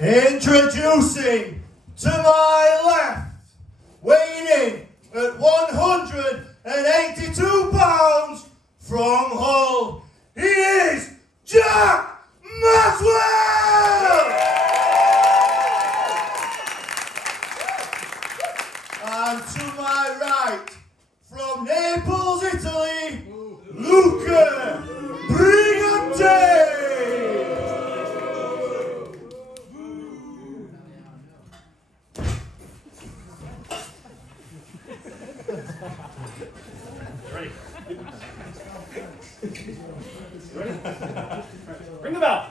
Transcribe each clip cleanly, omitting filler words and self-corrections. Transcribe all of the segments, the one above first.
Introducing to my left, weighing in at 182 pounds from Hull, he is Jack Maxwell! And to my right, from Naples, Italy, Luca Brigante! Ring the bell.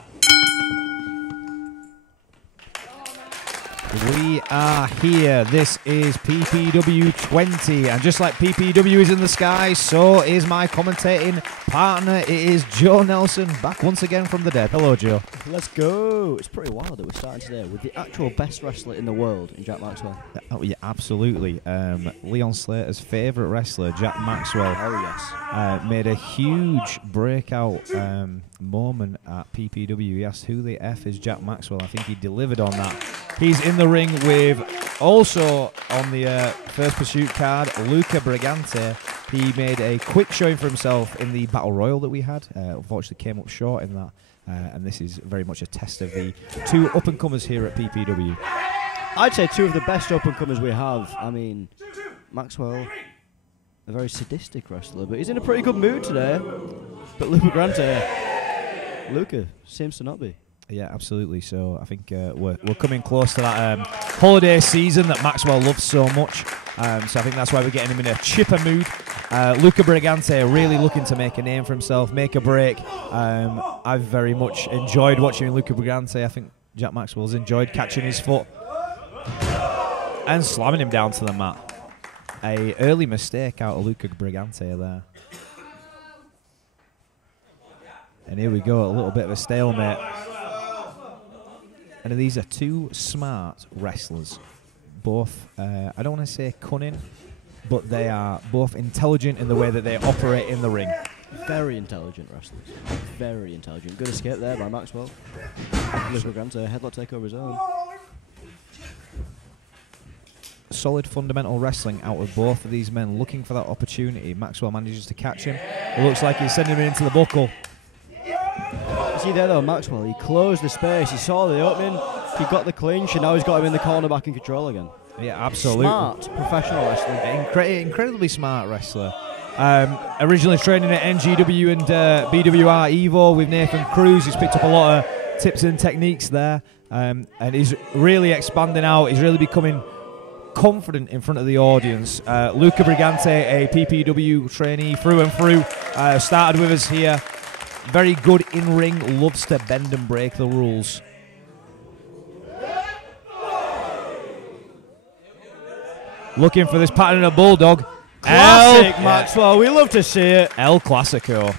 We are here. This is PPW 20, and just like PPW is in the sky, so is my commentating partner. It is Joe Nelson, back once again from the dead. Hello, Joe. Let's go. It's pretty wild that we're starting today with the actual best wrestler in the world in Jack Maxwell. Oh, yeah, absolutely. Leon Slater's favourite wrestler, Jack Maxwell, made a huge breakout moment at PPW. He asked, who the F is Jack Maxwell? I think he delivered on that. He's in the ring with, also on the first pursuit card, Luca Brigante. He made a quick showing for himself in the Battle Royal that we had. Unfortunately came up short in that. And this is very much a test of the two up-and-comers here at PPW. I'd say two of the best up-and-comers we have. I mean, Maxwell, a very sadistic wrestler, but he's in a pretty good mood today. But Luca seems to not be. Yeah, absolutely. So I think we're coming close to that holiday season that Maxwell loves so much. So I think that's why we're getting him in a chipper mood. Luca Brigante really looking to make a name for himself, make a break. I've very much enjoyed watching Luca Brigante. I think Jack Maxwell's enjoyed catching his foot and slamming him down to the mat. A early mistake out of Luca Brigante there. And here we go, a little bit of a stalemate. And these are two smart wrestlers. Both, I don't want to say cunning, but they are both intelligent in the way that they operate in the ring. Very intelligent wrestlers. Very intelligent. Good escape there by Maxwell. Luca Brigante, headlock take over his own. Solid fundamental wrestling out of both of these men, looking for that opportunity. Maxwell manages to catch him. It looks like he's sending him into the buckle. See there though, Maxwell, he closed the space, he saw the opening, he got the clinch, and now he's got him in the corner back in control again. Yeah, absolutely. Smart, professional wrestling. Incredibly smart wrestler. Originally training at NGW and BWR Evo with Nathan Cruz. He's picked up a lot of tips and techniques there. And he's really expanding out. He's really becoming confident in front of the audience. Luca Brigante, a PPW trainee through and through, started with us here. Very good in-ring, loves to bend and break the rules. Looking for this pattern of bulldog. Classic Maxwell, we love to see it. El Clasico.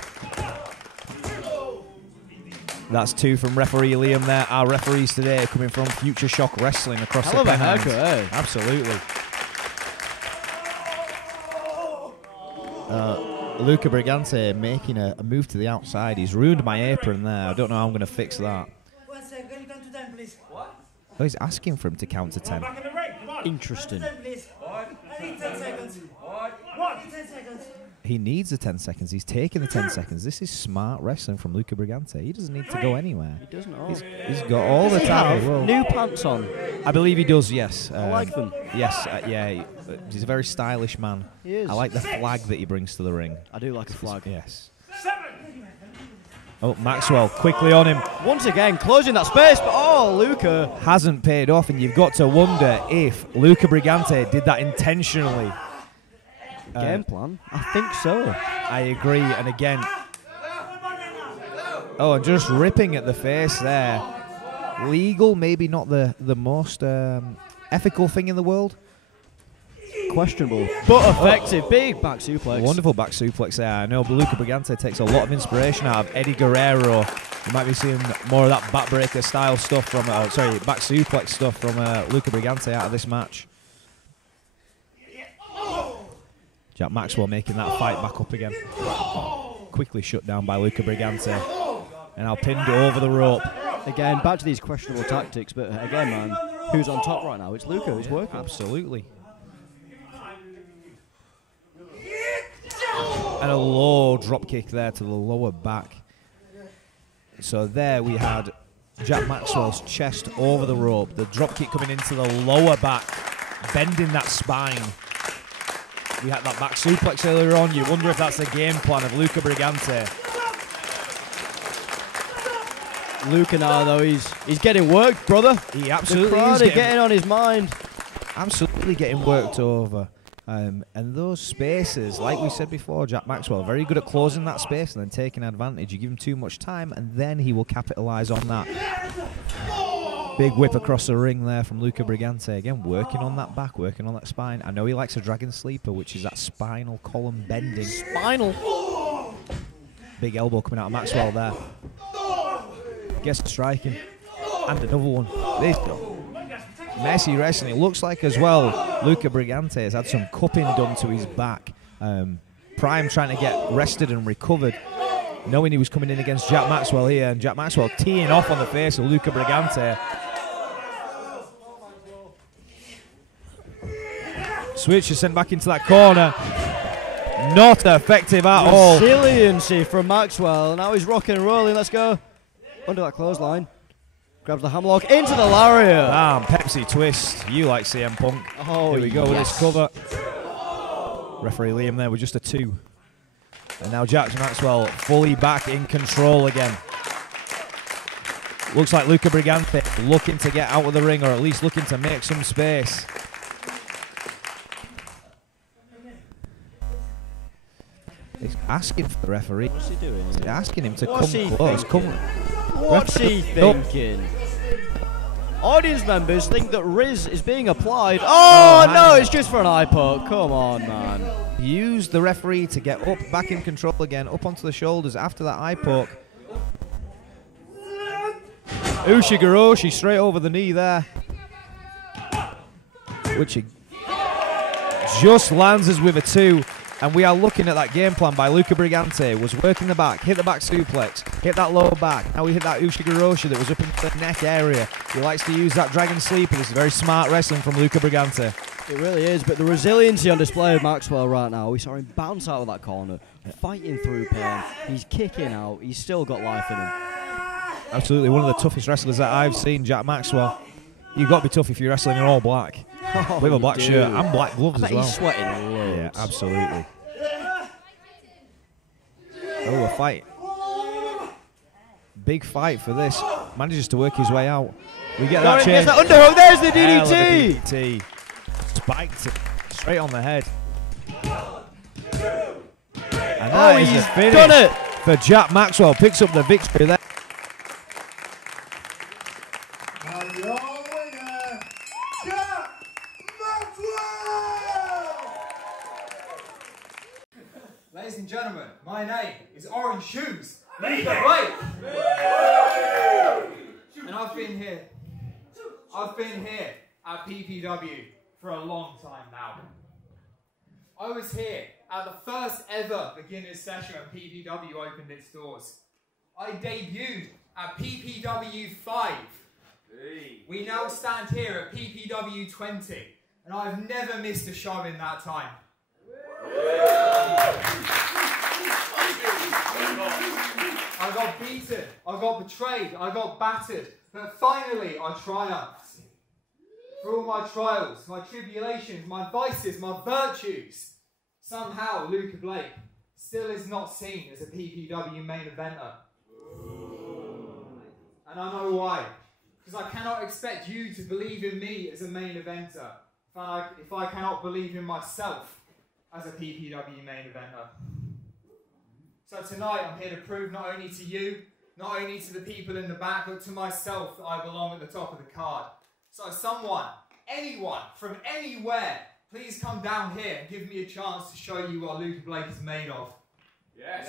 That's two from referee Liam there. Our referees today coming from Future Shock Wrestling across the Pennines. Absolutely. Luca Brigante making a move to the outside. He's ruined my apron there. I don't know how I'm going to fix that. 1 second, can you count to 10, please? What? Oh, he's asking for him to count to 10. Interesting. 10, please. I need 10 seconds. What? I need 10 seconds. He needs the 10 seconds. He's taking the 10 seconds. This is smart wrestling from Luca Brigante. He doesn't need to go anywhere. He doesn't. He's got all the time. Well, new pants on? I believe he does, yes. I like them. Yes, yeah. He's a very stylish man. He is. I like the flag that he brings to the ring. I do like a flag. Yes. Oh, Maxwell quickly on him. Once again, closing that space, but Luca hasn't paid off, and you've got to wonder if Luca Brigante did that intentionally. Game plan? I think so. I agree, and again... Oh, and just ripping at the face there. Legal, maybe not the most ethical thing in the world. Questionable, but effective. Big back suplex. Wonderful back suplex there. I know Luca Brigante takes a lot of inspiration out of Eddie Guerrero. You might be seeing more of that backbreaker style stuff from, back suplex stuff from Luca Brigante out of this match. Jack Maxwell making that fight back up again. Quickly shut down by Luca Brigante. And now pinned over the rope. Again, back to these questionable tactics, but again, man, who's on top right now? It's Luca who's working. Absolutely. And a low drop kick there to the lower back. So there we had Jack Maxwell's chest over the rope, the drop kick coming into the lower back, bending that spine. We had that back suplex earlier on. You wonder if that's the game plan of Luca Brigante. Luca now, though, he's getting worked, brother. He absolutely the crowd is getting on his mind. Absolutely getting worked over. And those spaces, like we said before, Jack Maxwell, very good at closing that space and then taking advantage. You give him too much time and then he will capitalise on that. Big whip across the ring there from Luca Brigante. Again, working on that back, working on that spine. I know he likes a dragon sleeper, which is that spinal column bending. Spinal. Big elbow coming out of Maxwell there. Gets striking. And another one. This messy wrestling. It looks like as well Luca Brigante has had some cupping done to his back. Prime trying to get rested and recovered, knowing he was coming in against Jack Maxwell here, and Jack Maxwell teeing off on the face of Luca Brigante. Switch is sent back into that corner. Not effective at all. Resiliency from Maxwell. Now he's rocking and rolling. Let's go. Under that clothesline. Grabs the hammerlock into the lariat. Bam, Pepsi twist. You like CM Punk. Oh, here we go with yes. this cover. Referee Liam there with just a 2. And now Jack Maxwell fully back in control again. Looks like Luca Brigante looking to get out of the ring, or at least looking to make some space. He's asking for the referee. What's he doing? He's asking him to What's come he close. thinking? Come. What's he thinking? Audience members think that Riz is being applied. Oh, no, it's just for an eye poke. Come on, man. Use the referee to get up, back in control again, up onto the shoulders after that eye poke. Ushigoroshi straight over the knee there. Which he just lands us with a 2. And we are looking at that game plan by Luca Brigante. Was working the back, hit the back suplex, hit that lower back. Now we hit that Ushigoroshi that was up into the neck area. He likes to use that dragon sleeper. This is very smart wrestling from Luca Brigante. It really is, but the resiliency on display of Maxwell right now. We saw him bounce out of that corner, fighting through pain. He's kicking out. He's still got life in him. Absolutely, one of the toughest wrestlers that I've seen, Jack Maxwell. You've got to be tough if you're wrestling in all black. Oh, with a black shirt and black gloves I as bet well. He's sweating loads. Yeah, absolutely. Oh, a fight. Big fight for this. Manages to work his way out. We get that change. That underhook. There's the DDT. Hell of a DDT. Spiked it straight on the head. And that is the finish done it for Jack Maxwell. Picks up the victory there. And your winner, Jack Maxwell! Ladies and gentlemen, my name is Orange Shoes. Lead the right. And I've been here at PPW for a long time now. I was here at the first ever beginner's session when PPW opened its doors. I debuted at PPW 5. We now stand here at PPW 20, and I've never missed a show in that time. I got beaten, I got betrayed, I got battered, but finally I triumphed. For all my trials, my tribulations, my vices, my virtues, somehow Luca Blake still is not seen as a PPW main eventer. And I know why. Because I cannot expect you to believe in me as a main eventer if I cannot believe in myself as a PPW main eventer. So tonight I'm here to prove not only to you, not only to the people in the back, but to myself that I belong at the top of the card. So someone, anyone, from anywhere, please come down here and give me a chance to show you what Luca Blake is made of. Yes.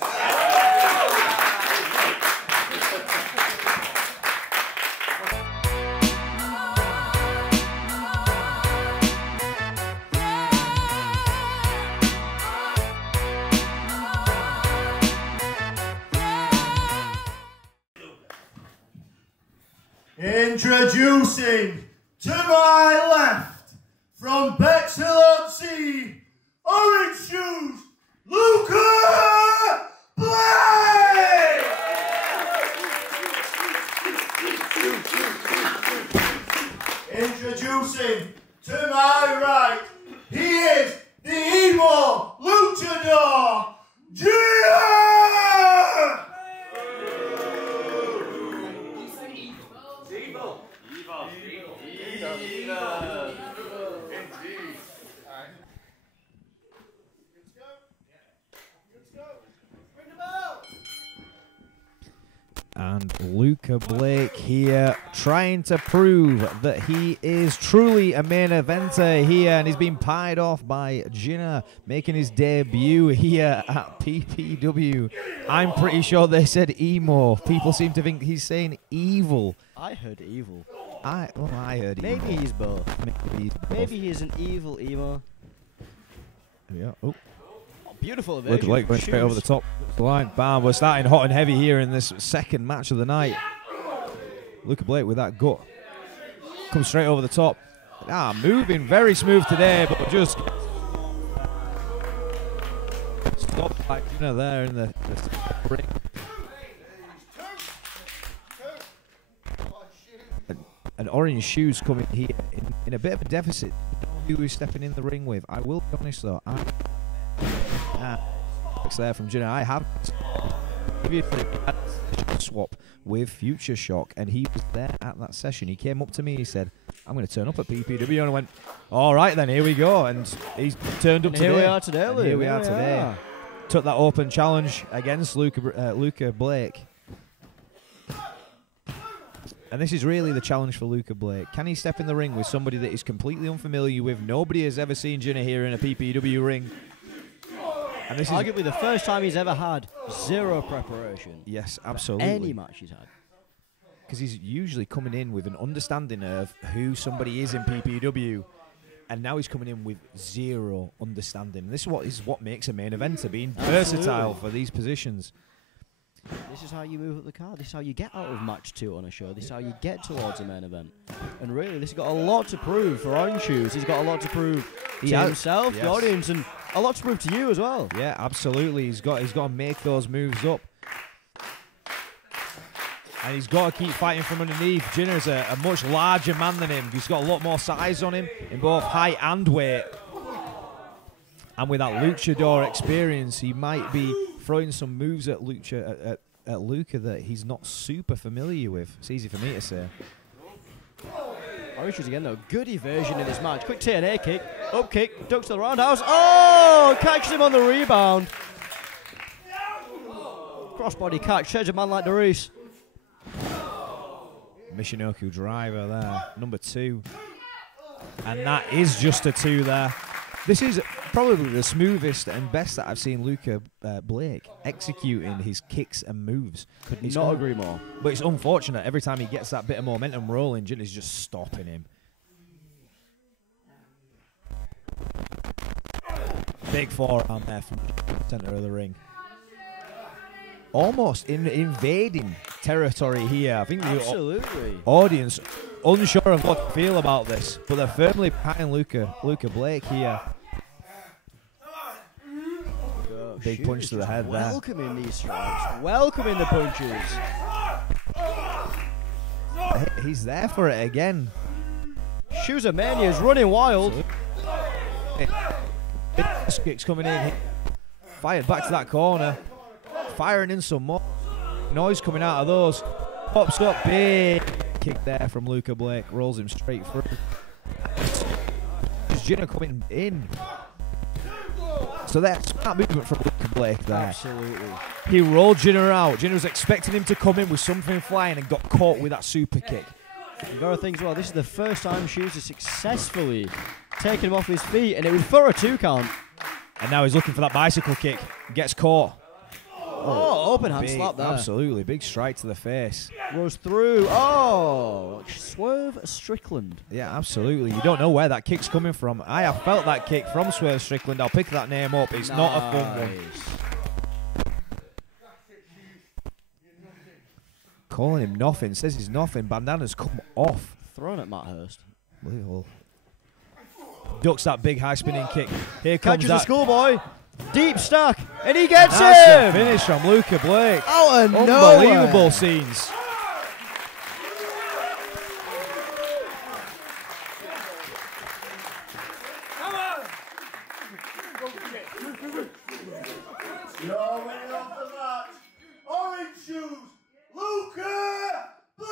Introducing to my left, from Bexhill-on-Sea, orange shoes, Luca Blake! Introducing to my right, he is the evil luchador, Gia! And Luca Blake here trying to prove that he is truly a main eventer here, and he's been pied off by Jinner, making his debut here at PPW. I'm pretty sure they said emo. People seem to think he's saying evil. I heard evil. I heard emo. Maybe he's both. Maybe he's an evil emo. Yeah. Oh. Beautiful evasion. Luca Blake going straight over the top of the line. Bam, we're starting hot and heavy here in this second match of the night. Luca Blake with that gut. Comes straight over the top. Moving very smooth today, but just stopped by Jinner there in the ring. And orange shoes coming here in a bit of a deficit. Who is stepping in the ring with? I will be honest though. It's there from Jinner. I have swap with Future Shock, and he was there at that session. He came up to me. He said, "I'm going to turn up at PPW," and I went, "All right, then here we go." And he's turned up today. Here we are today. Here we are today. Took that open challenge against Luca Blake. And this is really the challenge for Luca Blake. Can he step in the ring with somebody that he's completely unfamiliar with? Nobody has ever seen Jinner here in a PPW ring. And this is arguably the first time he's ever had zero preparation. Yes, absolutely. Any match he's had. Because he's usually coming in with an understanding of who somebody is in PPW, and now he's coming in with zero understanding. And this is what makes a main eventer, being versatile for these positions. This is how you move up the card. This is how you get out of match 2 on a show. This is how you get towards a main event. And really, this has got a lot to prove for Orange Shoes. He's got a lot to prove to himself, the audience, and a lot to prove to you as well. Yeah, absolutely. He's got to make those moves up. And he's got to keep fighting from underneath. Jinner's a much larger man than him. He's got a lot more size on him in both height and weight. And with that luchador experience, he might be throwing some moves at Luca that he's not super familiar with. It's easy for me to say. Orange Shoes again though, good evasion in this match. Quick TNA kick, up kick, ducks to the roundhouse. Oh, catches him on the rebound. Crossbody catch, sheds a man like Darius. Michinoku driver there, number 2. And that is just a 2 there. This is probably the smoothest and best that I've seen Luca Blake executing his kicks and moves. Could not agree more. But it's unfortunate. Every time he gets that bit of momentum rolling, Jinner's just stopping him. Big forearm there from the center of the ring. Almost invading territory here. I think the audience unsure of what to feel about this, but they're firmly behind Luca Blake here. Big punch to the head there. Welcoming these strikes. Welcoming the punches. He's there for it again. Shoes of Mania is running wild. Kicks coming in. Fired back to that corner. Firing in some more. Noise coming out of those. Pops up. Big kick there from Luca Blake. Rolls him straight through. Just Jinner coming in. So that's smart movement from Luca Blake there. Absolutely. He rolled Jinner out. Jinner was expecting him to come in with something flying and got caught with that super kick. You got to think as well, this is the first time Shoes has successfully taken him off his feet, and it was for a 2 count. And now he's looking for that bicycle kick. Gets caught. Oh, open hand slap there. Absolutely. Big strike to the face. Goes through. Oh, Swerve Strickland. Yeah, absolutely. You don't know where that kick's coming from. I have felt that kick from Swerve Strickland. I'll pick that name up. It's not a fun one. calling him nothing. Says he's nothing. Bandana's come off. Thrown at Matt Hirst. Ducks that big high spinning kick. Here comes Catches that the schoolboy. Deep stack. And he gets That's him. a finish from Luca Blake. Out of Unbelievable nowhere. scenes. Your winner of the match, Orange Shoes, Luca Blake!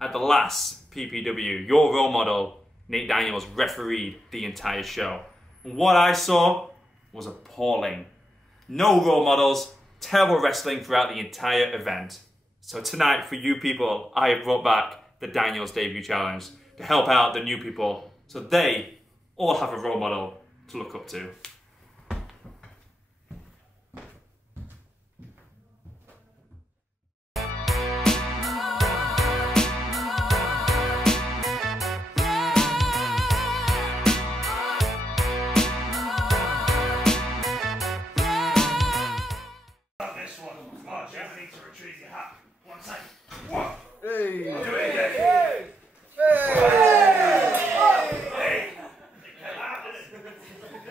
At the last PPW, your role model, Nate Daniels, refereed the entire show. And what I saw was appalling. No role models, terrible wrestling throughout the entire event. So tonight, for you people, I have brought back the Daniels Debut Challenge to help out the new people so they all have a role model to look up to. This one. Oh, Jeff, I need to retrieve your hat. 1 second. Whoa. Hey! Do it again. Hey! Hey!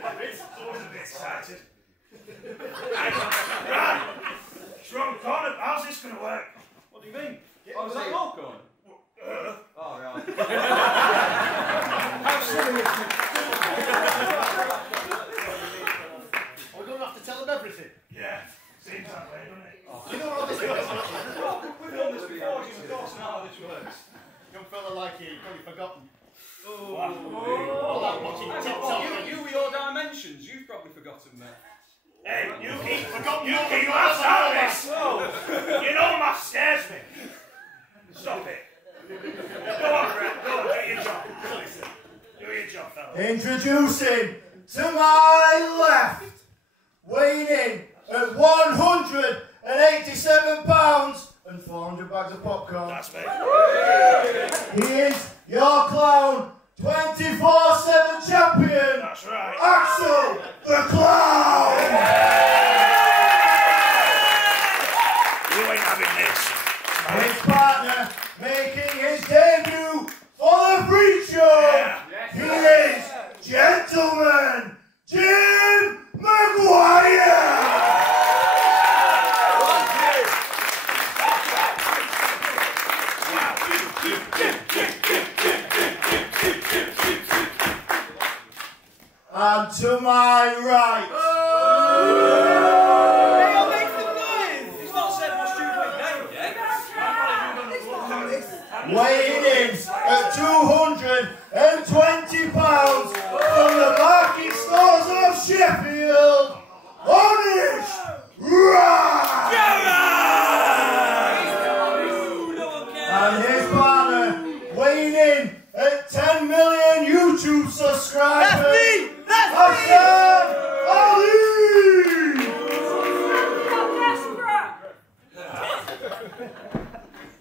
I was a bit excited. Right. Strong corner. How's this going to work? What do you mean? Oh, is that your gun? Oh, right. We're going to have to tell them everything. Yeah. Seems that way, doesn't it? You know what this is? We've done this before, of course, now how this works. Young fella like you, probably forgotten. Wow. All that watching TikTok. You with your dimensions, you've probably forgotten that. Hey, you keep us out of this. You know my scares me. Stop it. Go on, Brett. Go on, do your job. Do your job, fella. Introducing to my left, weighing in at 187 pounds and 400 bags of popcorn. That's me. He is your clown, 24/7 champion, That's right. Axel the Clown. You ain't having this. His partner making his debut for the Freak Show. Yeah. He is Gentleman Jim Maguire. And to my right, He's not said my stupid name yet. weighing in at 220 pounds from the market stores of Sheffield, Onish Rad. And his partner weighing in at 10 million YouTube subscribers. Hassan Ali!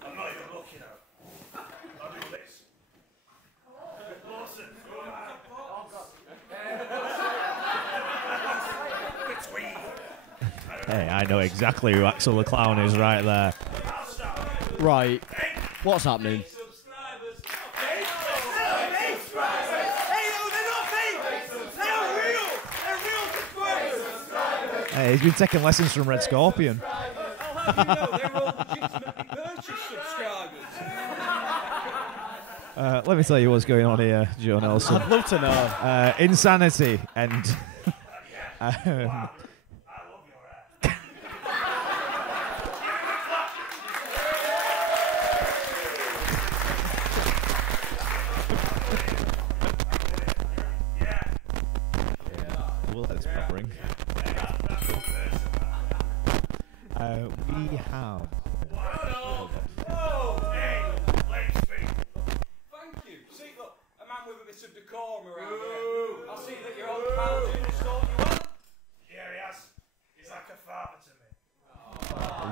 I'm not even looking at it. I'll do this. Lawson. Between. Hey, I know exactly who Axel the Clown is right there. Right. What's happening? Hey, he's been taking lessons from Red Scorpion. How do you know they're all legitimately purchased subscribers? Let me tell you what's going on here, Joe Nelson. I'd love to know. Insanity and I love your hair. we'll let this ring. We have. Hey, ladies speak. Thank you. See, look, a man with a bit of decorum around here. I see that your old pal Jim has taught you well. Yeah, he has. He's like a father to me.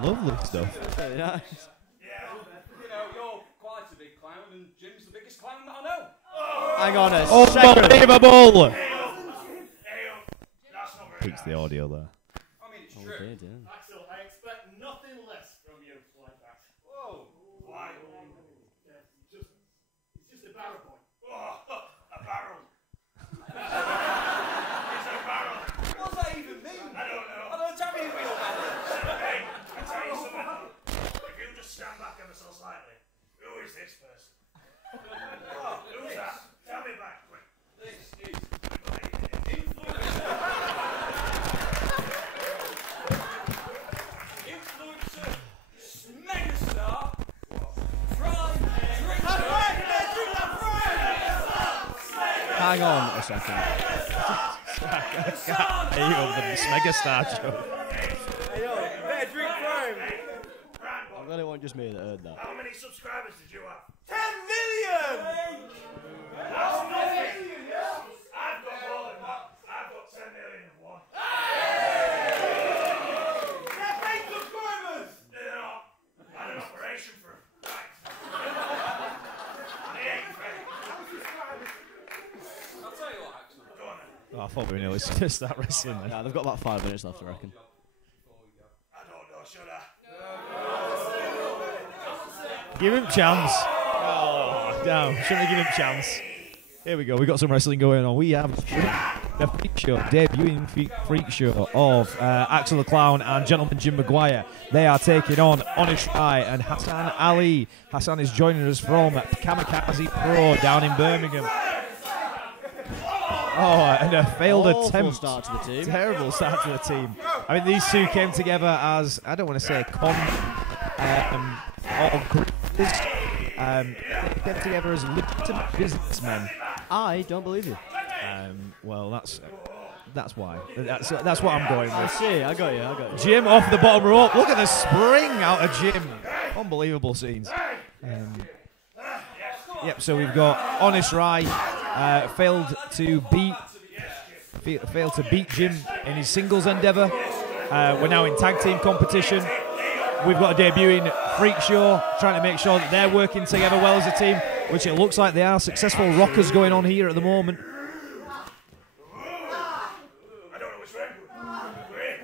Lovely stuff. Very nice. Yeah. You know, you're quite a big clown, and Jim's the biggest clown that I know. Hang on a second. Unbelievable! Hey, look, peaks the audio there. I mean, it's Oh, true. we did, yeah. Axel, I expect nothing less from you like that. Whoa. Why? Yeah, he's just a barrel boy. Oh, a barrel. It's a barrel. What does that even mean? I don't know. I don't tell me who you're about. Hey, I tell you something though. If you just stand back ever so slightly, who is this person? Who's that? Tell me back, quick. This is influencer, megastar, prime drinker. Hang on a second. Hey, the megastar joke. Hey, yo, better drink prime. I really want just me that heard that. How many subscribers did you have? 10 million! That's nothing. I've got more than that. I've got 10 million and one. They're fake subscribers! They're not. I had an operation for them. Right. They ain't fake. I'll tell you what, Axel. Go on then. Oh, I thought we were nearly going to start wrestling then. Yeah, they've got about 5 minutes left, I reckon. I don't know, should I? Give him chance. Oh, damn. Shouldn't have given him chance. Here we go. We got some wrestling going on. We have the freak show, debuting freak show of Axel the Clown and Gentleman Jim Maguire. They are taking on Honest Rai and Hassan Ali. Hassan is joining us from Kamikaze Pro down in Birmingham. Oh, and a failed Awful attempt. start to the team. Terrible start to the team. I mean, these two came together as, I don't want to say they came together as legitimate businessmen. I don't believe you. Well, that's why. That's what I'm going I with. see, I got you. Jim off the bottom rope. Look at the spring out of Jim. Unbelievable scenes. Yep. So we've got Honest Rai failed to beat Jim in his singles endeavour. We're now in tag team competition. We've got a debuting freak show, trying to make sure that they're working together well as a team, which it looks like they are. Successful rockers going on here at the moment. I don't know which way. We're in.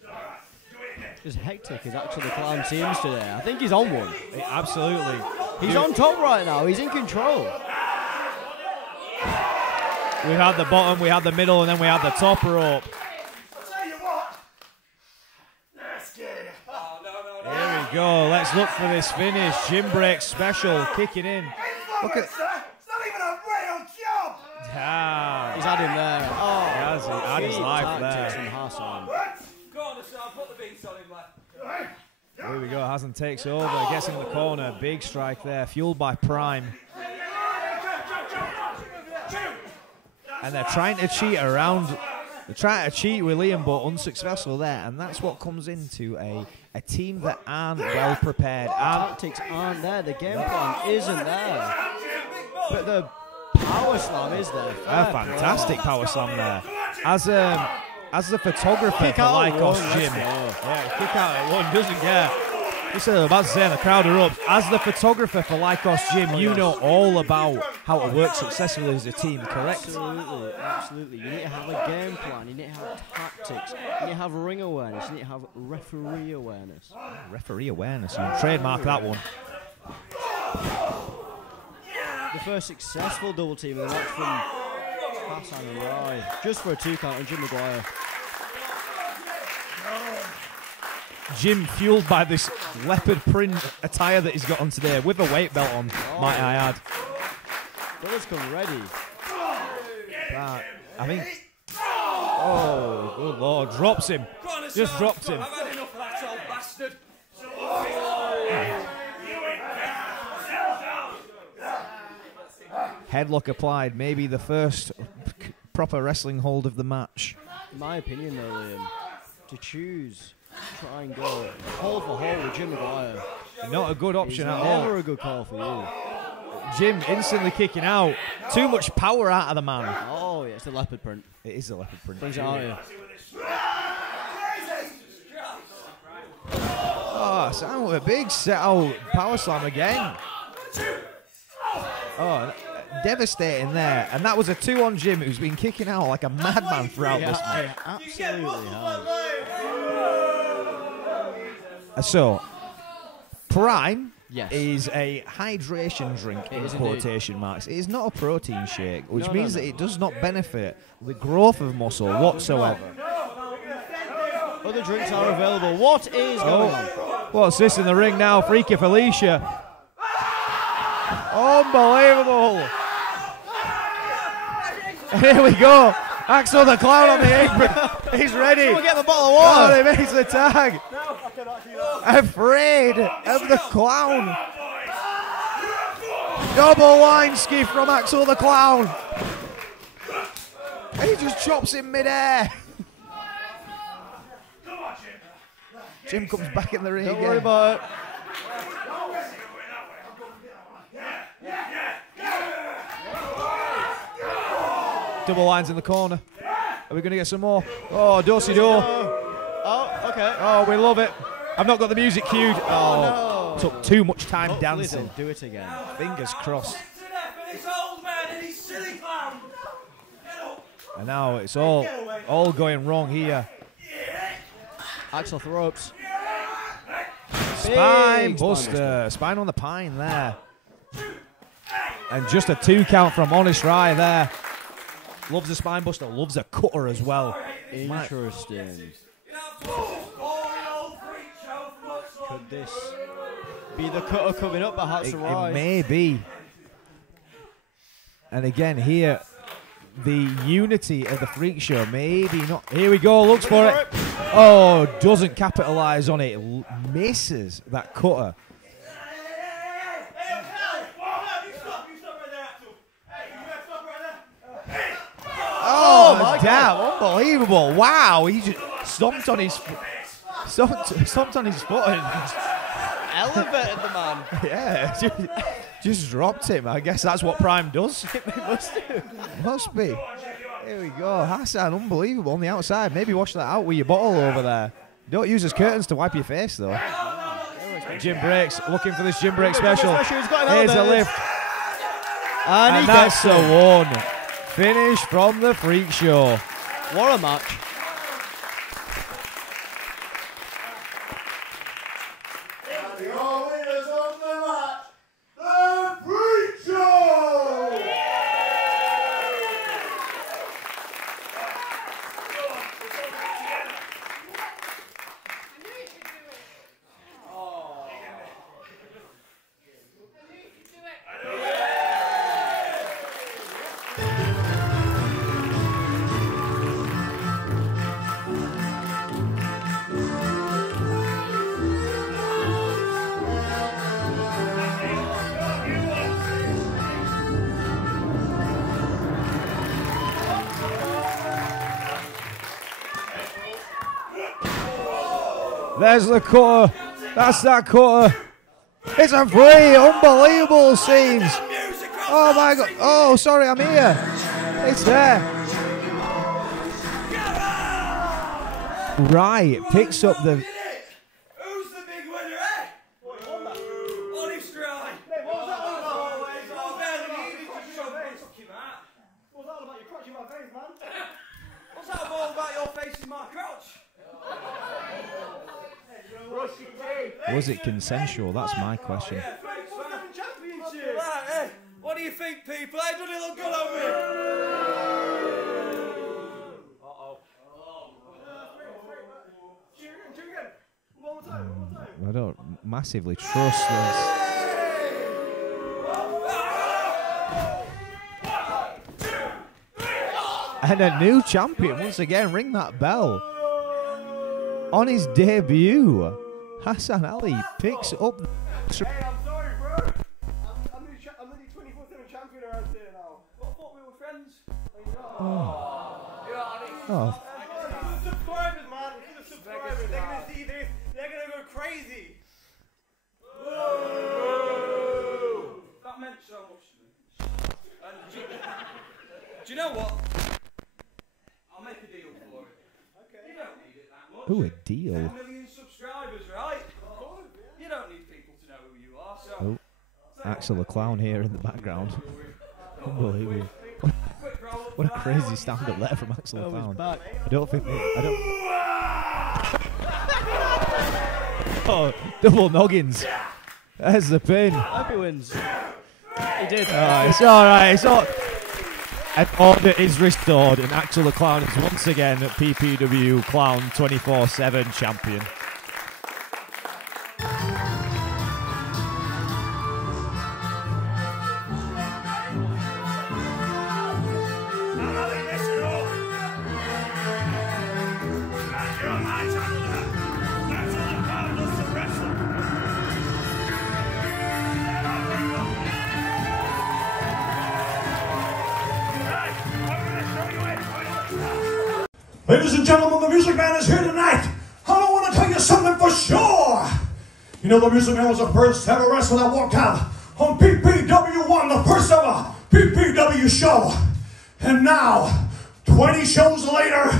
It's all right. Do it again. As hectic as Axel the Clown seems today, I think he's on one. Absolutely. He's on top right now. He's in control. We had the bottom, we had the middle, and then we had the top rope. I'll tell you what. Let's get it. Oh, no. Here we go. Let's look for this finish. Jim break special, kicking in. Look at. It's not even a real job. Ah, He's had him there. Oh, he has it. Had his cheap life tactics there. from Hassan. Go on, Hassan, put the beats on him, lad. Here we go. Hassan takes over, gets in the corner. Big strike there, fueled by Prime. And they're trying to cheat around. They're trying to cheat with Liam, but unsuccessful there. And that's what comes into a team that aren't well prepared. Tactics aren't there. The game plan isn't there. But the power slam is there. A fantastic power slam there. As the photographer Kick for out at Lycos one, Jim. let's go. Yeah, kick out at one, doesn't care. Just about to say, the crowd are up. As the photographer for Lycos Jim, you know all about how to work successfully as a team, correct? Absolutely. You need to have a game plan. You need to have tactics. You need to have ring awareness. You need to have referee awareness. Referee awareness. You trademark that one. The first successful double team of the match from Hassan and Rai. Just for a 2 count on Jim Maguire. Jim fueled by this leopard print attire that he's got on today, with a weight belt on, might I add. Brothers come ready. I think. Oh, good lord. Drops him. Go on, Hassan. Just dropped him. I've had enough of that old bastard. Headlock applied. Maybe the first proper wrestling hold of the match. In my opinion, though, Liam, to choose, try and go hold for hold with Jim Maguire. Not a good option at all. Never a good call for you. Jim instantly kicking out. Too much power out of the man. Oh, yeah, it's the leopard print. It is the leopard print. Brings it out here. Oh, Sam with a big set out power slam again. Oh, devastating there. And that was a 2 on Jim, who's been kicking out like a madman throughout this match. Absolutely has. So, Prime Yes. is a hydration drink in quotation marks. It is not a protein shake, which means that it does not benefit the growth of muscle whatsoever. Other drinks are available. What is going on? What's this in the ring now? Freaky Felicia. Unbelievable. Here we go. Axel the Clown on the apron. He's ready. Someone get the bottle of water. Oh, he makes the tag. Afraid of the Clown. Double line ski from Axel the Clown. And he just chops in midair. Jim comes back in the ring. Don't worry about it. Double lines in the corner. Are we going to get some more? Oh, do-si-do. Oh, okay. Oh, we love it. I've not got the music cued. Oh, no. Took too much time dancing. Do it again. Fingers crossed. And now it's all going wrong here. Axel throws. Spine buster. Spine on the pine there. And just a 2 count from Honest Rye there. Loves a spine buster. Loves a cutter as well. Interesting. Could this be the cutter coming up by Hartless? It may be. And again here, the unity of the Freak Show. Maybe not. Here we go. Looks for it. Oh, doesn't capitalise on it. Misses that cutter. Oh, my damn. God. Unbelievable. Wow. He just stomped on his stomped on his foot and just elevated the man. Yeah. Just dropped him. I guess that's what Prime does. It must do. Must be. Here we go. Hassan, unbelievable on the outside. Maybe wash that out with your bottle over there. Don't use his curtains to wipe your face, though. Jim breaks. Looking for this Jim break special. Here's a lift. And that's the one. Finish from the Freak Show. What a match. There's the cutter. That's that cutter. It's a free. Unbelievable scenes. Oh my God. Oh, sorry, I'm here. It's there. Right, picks up the... Who's the big winner, eh? Honest Rye. What was that all about? What's that all about your face in my crotch? Was it consensual? That's my question. Right, what do you think, people? Hey, doesn't it look good on me? I don't massively trust this. And a new champion once again. Ring that bell. On his debut, Hassan Ali picks up. Hey, I'm sorry, bro. I'm the 24/7 champion around here now. I thought we were friends. Oh, For the subscribers, man. For the subscribers. They're gonna see this. They're gonna go crazy. Whoa. That meant so much to me. And do you know what? I'll make a deal for it. Okay. You don't need it that much. ooh, a deal. 10 million subscribers, right? You don't need people to know who you are, so... Oh, Axel the Clown here in the background. Unbelievable. What a crazy stand-up there from Axel Found. I don't think Oh, double noggins. There's the pin. Hope he wins. He did. It's alright. It's all. And order is restored, and Axel the Clown is once again PPW Clown 24/7 champion. Ladies and gentlemen, the Music Man is here tonight. I don't want to tell you something for sure. You know, the Music Man was the first ever wrestler that walked out on PPW1, the first ever PPW show. And now, 20 shows later,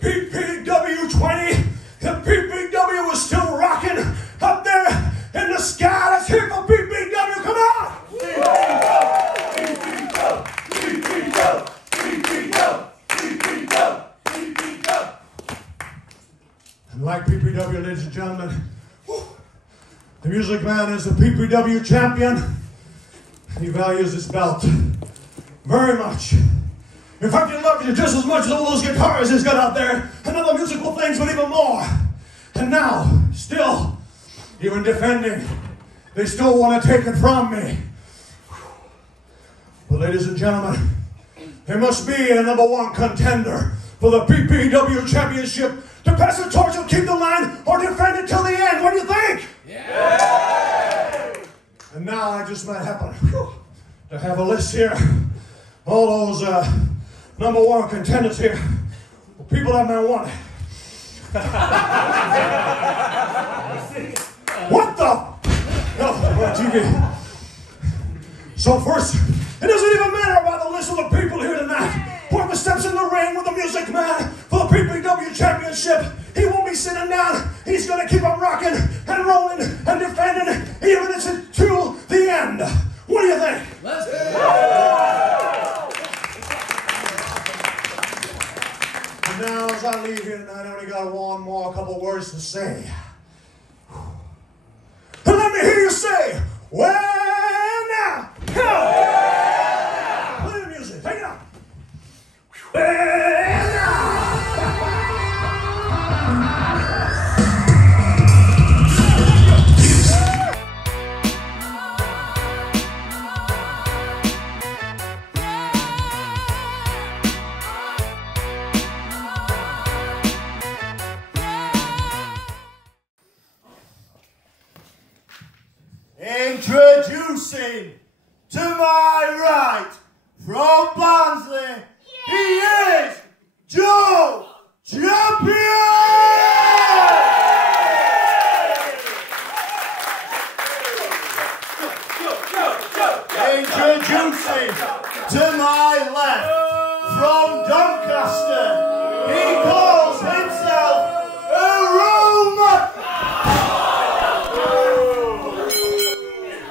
PPW 20, and PPW is still rocking up there in the sky. Let's hear it for PPW. Come on! And like PPW, ladies and gentlemen, the Music Man is the PPW champion. He values his belt very much. In fact, he loves you just as much as all those guitars he's got out there and other musical things, but even more. And now, still, even defending, they still want to take it from me. But ladies and gentlemen, there must be a #1 contender for the PPW championship to pass the torch or keep the line or defend it till the end. What do you think? Yeah! And now I just might happen to have a list here. All those #1 contenders here. People that might want it. What the? No, on TV. So first, it doesn't even matter about the list of the people here tonight. Whoever steps in the ring with the Music Man for the PPW championship, he won't be sitting down. He's going to keep on rocking and rolling and defending even until the end. What do you think? Let's go! And now as I leave here tonight, I only got a couple words to say. And let me hear you say, well now, go! Play the music, take it out. Well now. Introducing to my right from Barnsley, he is Joe Champion! Introducing to my left from Doncaster, he calls himself a Roma.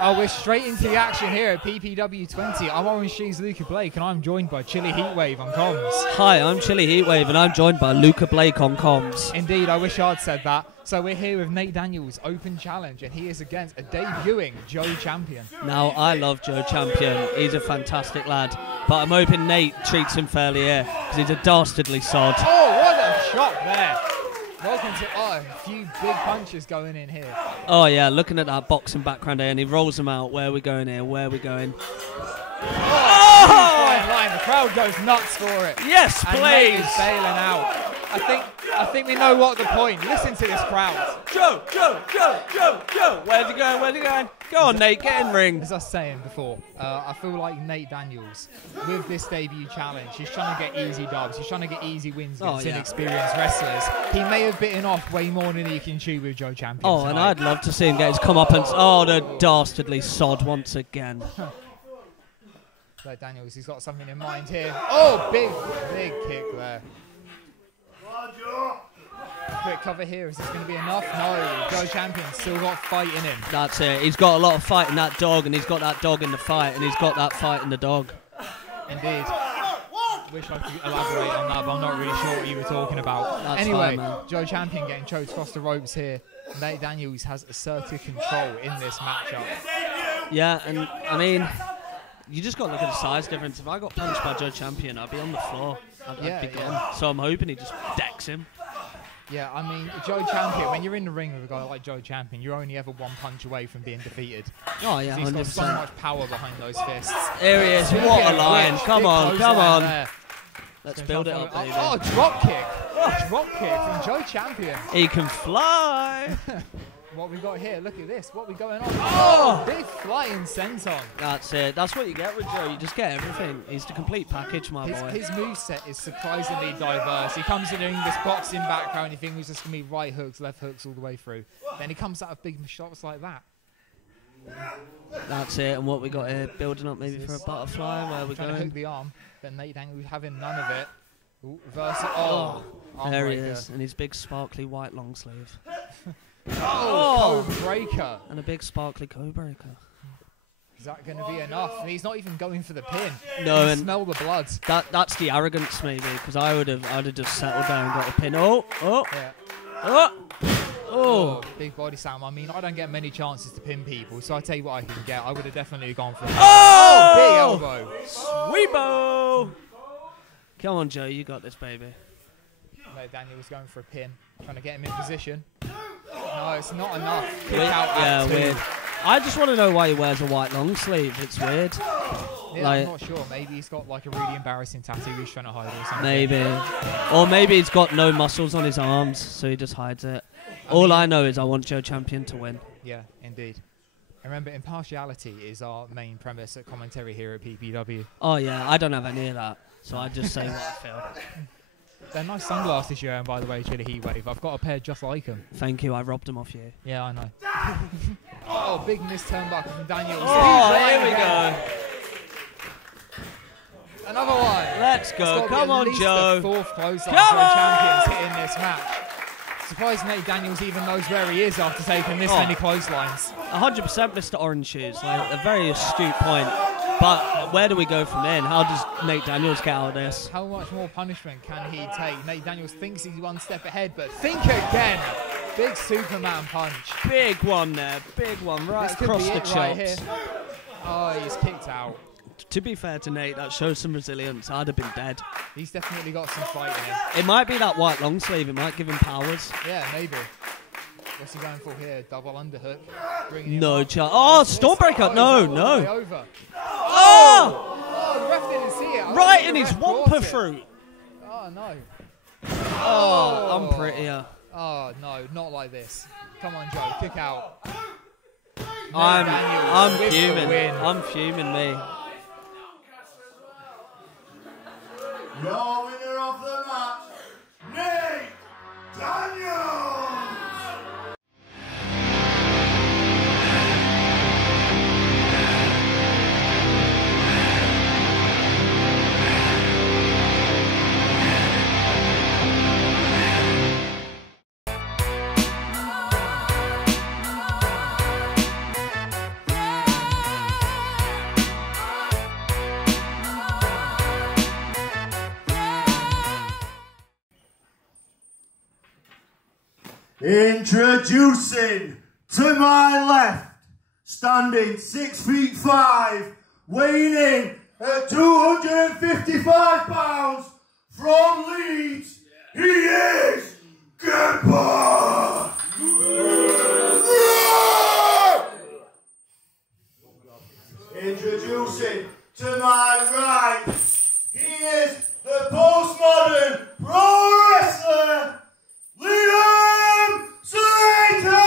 Oh, we're straight into the action here at PPW 20. I'm Orange Shoes Luca Blake, and I'm joined by Chili Heatwave on comms. Hi, I'm Chili Heatwave, and I'm joined by Luca Blake on comms. Indeed, I wish I'd said that. So we're here with Nate Daniels' open challenge, and he is against a debuting Joe Champion. Now, I love Joe Champion. He's a fantastic lad, but I'm hoping Nate treats him fairly here, because he's a dastardly sod. Oh, what a shot there. Welcome to a few big punches going in here. Oh, yeah, looking at that boxing background there, and he rolls them out. Where are we going here? Where are we going? Oh! Fine line. The crowd goes nuts for it. Yes, and please. Nate is bailing out. I think we know what the point. Listen to this crowd. Joe, Joe, Joe, Joe, Joe. Where's he going? Where's he going? Go on, Nate, get in ring. As I was saying before, I feel like Nate Daniels, with this debut challenge, he's trying to get easy dubs. He's trying to get easy wins against inexperienced wrestlers. He may have bitten off way more than he can chew with Joe Champion tonight. And I'd love to see him get his comeuppance. Oh, the dastardly sod once again. Nate Daniels, he's got something in mind here. Oh, big kick there. Quick cover here. Is this going to be enough? No. Joe Champion's still got fight in him. That's it. He's got a lot of fight in that dog, and he's got that dog in the fight, and he's got that fight in the dog. Indeed. Wish I could elaborate on that, but I'm not really sure what you were talking about. That's anyway, fine, Joe Champion getting choked across the ropes here. Nate Daniels has asserted control in this matchup. Yeah, and I mean, you just got to look at the size difference. If I got punched by Joe Champion, I'd be on the floor. I'd be gone. So I'm hoping he just decks him. Yeah, I mean, Joe Champion, when you're in the ring with a guy like Joe Champion, you're only ever one punch away from being defeated. Oh, yeah, 100%. He's got so much power behind those fists. Here he is. What a line. Come on, come on. There. Let's build it up, baby. Oh, drop kick. Drop kick from Joe Champion. He can fly. What we got here? Look at this. What we going on? Oh, big flying senton. That's it. That's what you get with Joe. You just get everything. He's the complete package, my boy. His moveset is surprisingly diverse. He comes in doing this boxing background. You think he's just going to be right hooks, left hooks all the way through. Then he comes out of big shots like that. That's it. And what we got here, building up maybe for a butterfly. Where we're trying going. to hook the arm, but Nate Daniels having none of it. Ooh, oh, there he is, and his big sparkly white long sleeve. Code breaker. And a big sparkly code breaker. Is that going to be enough? And he's not even going for the pin. No, and smell the blood. That's the arrogance, maybe, because I'd have just settled down and got a pin. Yeah. Oh, big body slam. I mean, I don't get many chances to pin people, so I tell you what I can get. I would have definitely gone for it. Oh, big elbow. Sweebo. Come on, Joe, you got this, baby. No, Daniel was going for a pin, trying to get him in position. No, it's not enough. Kick Weird. out Yeah, at weird. I just want to know why he wears a white long sleeve. It's weird. Yeah, like, I'm not sure. Maybe he's got like a really embarrassing tattoo he's trying to hide or something. Maybe. Or maybe he's got no muscles on his arms, so he just hides it. All I know is I want Joe Champion to win. Yeah, indeed. Remember, impartiality is our main premise at commentary here at PPW. Oh, yeah, I don't have any of that, so I just say what I feel. They're nice sunglasses you're wearing, by the way, Chili Heatwave. I've got a pair just like them. Thank you, I robbed them off you. Yeah, I know. Oh, big missed turnbuckle from Daniel. Oh, here we go. Another one. Let's go. Come on, Joe. The fourth clothesline Joe Champion's hitting this match. Surprised Nate Daniels even knows where he is after taking this many clotheslines. 100% Mr. Orange Shoes. Like, a very astute point. But where do we go from then? How does Nate Daniels get out of this? How much more punishment can he take? Nate Daniels thinks he's one step ahead, but think again. Big Superman punch. Big one there. Big one right across the chops. Right here. Oh, he's kicked out. To be fair to Nate, that shows some resilience. I'd have been dead. He's definitely got some fight in him. It might be that white long sleeve. It might give him powers. Yeah, maybe. What's he going for here? Double underhook. No chance. Oh, Stormbreaker. No, no. Over. Oh! The ref didn't see it. Right in his wampa fruit. Oh, no. Oh, I'm prettier. Oh, no, not like this. Come on, Joe. Kick out. I'm fuming. I'm fuming, me. Your winner of the match, Nate Daniels! Introducing to my left, standing 6'5", weighing in at 255 pounds from Leeds, he is Gepper! Introducing to my right, he is the postmodern pro wrestler, Liam Slater!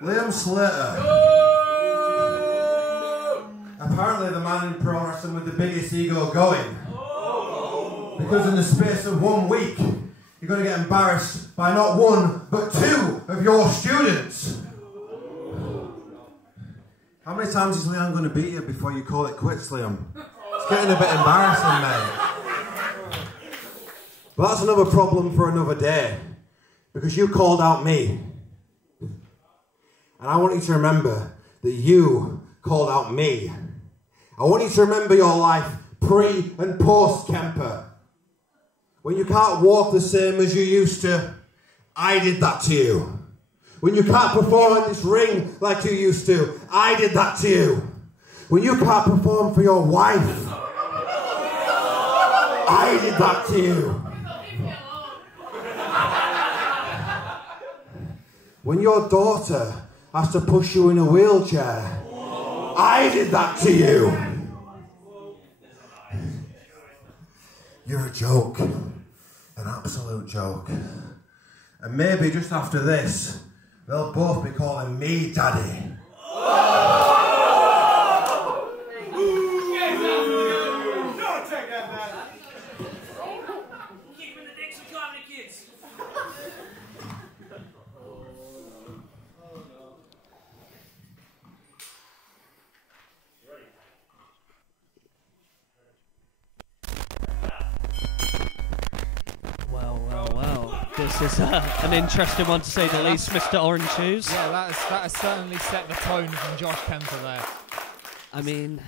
Liam Slater. Apparently the man in pro wrestling with the biggest ego going. Because in the space of 1 week, you're going to get embarrassed by not one, but two of your students. How many times is Liam going to beat you before you call it quits, Liam? It's getting a bit embarrassing, mate. But that's another problem for another day. Because you called out me. And I want you to remember that you called out me. I want you to remember your life pre and post Kemper. When you can't walk the same as you used to, I did that to you. When you can't perform in this ring like you used to, I did that to you. When you can't perform for your wife, I did that to you. When your daughter has to push you in a wheelchair, I did that to you. You're a joke. An absolute joke. And maybe just after this, they'll both be calling me Daddy. Don't take that back. Keeping the dicks and climbing the kids. Well. This is an interesting one to say the least, Mr. Orange Shoes. Yeah, that has certainly set the tone from Josh Kemper there. I mean,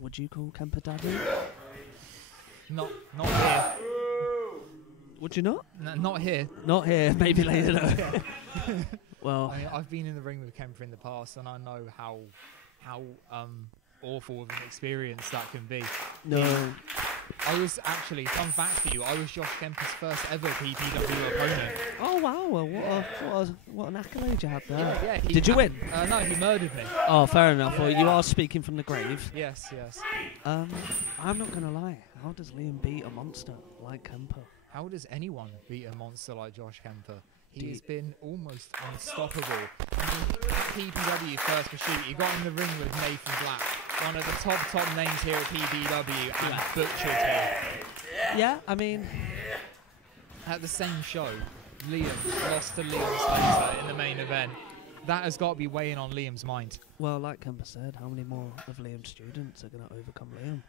would you call Kemper Daddy? Not here. Would you not? No, not here. Not here, maybe later though. Well, I mean, I've been in the ring with Kemper in the past, and I know how awful of an experience that can be. no. I was actually, fun fact for you, I was Josh Kemper's first ever PPW opponent. Oh wow, well, what an accolade you had there. Yeah, Did you win? No, he murdered me. Oh, fair enough. Well, you are speaking from the grave. Yes. I'm not gonna lie. How does Liam beat a monster like Kemper? How does anyone beat a monster like Josh Kemper? He has been almost unstoppable. At PPW First Pursuit, he got in the ring with Nathan Black, one of the top names here at PPW, and butchered him. Yeah, I mean, at the same show, Liam lost to Liam Slater in the main event. That has got to be weighing on Liam's mind. well, like Kemper said, how many more of Liam's students are gonna overcome Liam?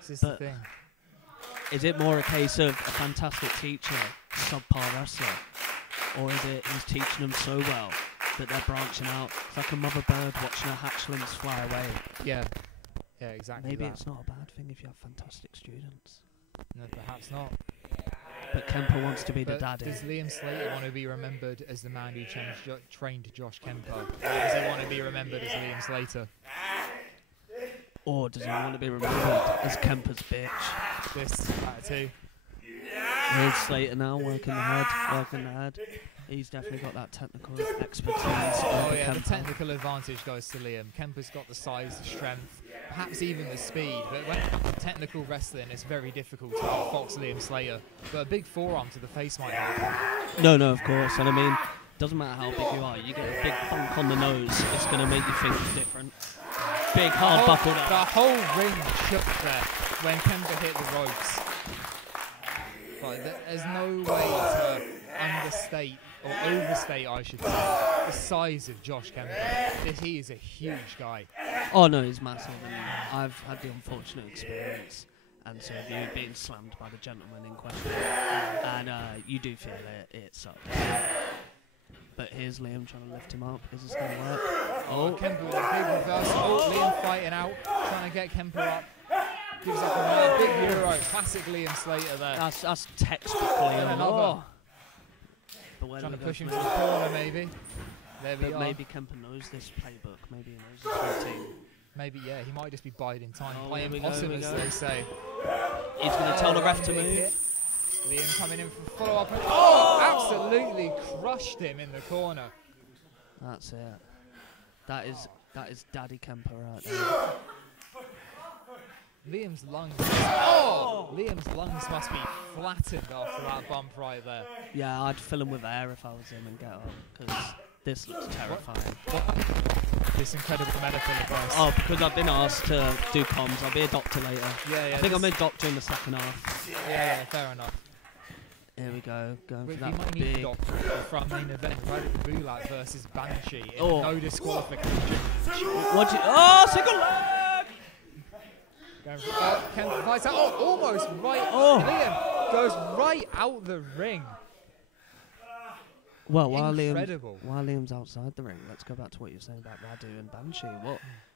This is But the thing. is it more a case of a fantastic teacher, subpar wrestler, or is it he's teaching them so well that they're branching out? It's like a mother bird watching her hatchlings fly away. Yeah, exactly. Maybe that. it's not a bad thing if you have fantastic students. No, perhaps not. But Kemper wants to be the But daddy. does Liam Slater want to be remembered as the man who trained Josh Kemper? Or does he want to be remembered as Liam Slater? Or does he want to be remembered as Kemper's bitch? That too. Here's Slater now, working the head. He's definitely got that technical expertise. Oh over yeah, the Kemper. technical advantage goes to Liam. Kemper's got the size, the strength, perhaps even the speed. But when it comes to technical wrestling, it's very difficult to outfox Liam Slater. But a big forearm to the face might help. No, of course. And I mean, doesn't matter how big you are, you get a big bump on the nose, it's going to make you think different. Big hard buckle there. The whole ring shook there when Kemper hit the ropes. But there's no way to understate, or overstate I should say, the size of Josh Kemper. He is a huge guy. Oh no, he's massive, and I've had the unfortunate experience, and so have you, being slammed by the gentleman in question, and you do feel it sucks. But here's Liam trying to lift him up. Is this going to work? Oh, Kemper with a big reversal. Oh, Liam fighting out, trying to get Kemper up. Gives up another big Euro. Classic Liam Slater there. That's textbook Liam. Another. Oh. But where Trying do to we push go him from to the there? corner, maybe. There we But are. maybe Kemper knows this playbook. Maybe he knows his routine. Maybe, yeah, he might just be biding time, Oh, playing here we possum, go, as here we they say. He's going to tell the ref to Big move. hit. Liam coming in for follow-up. Oh, absolutely crushed him in the corner. That's it. That is Daddy Kemper right there. Liam's lungs. Oh! Liam's lungs must be flattened after that bump right there. Yeah, I'd fill him with air if I was him and get up, because this looks terrifying. This incredible medical advice. Oh, because I've been asked to do comms. I'll be a doctor later. Yeah, I think I'm a doctor in the second half. Yeah, fair enough. Here we go, going We for that might need a big... doctor for our main event, Radu Bulat versus Banshee in Oh. no disqualification. What you... Oh, single leg! Kemper fights out. Oh, almost right. Oh. Liam goes right out the ring. Well, while Incredible. Liam's outside the ring, let's go back to what you were saying about Radu and Banshee.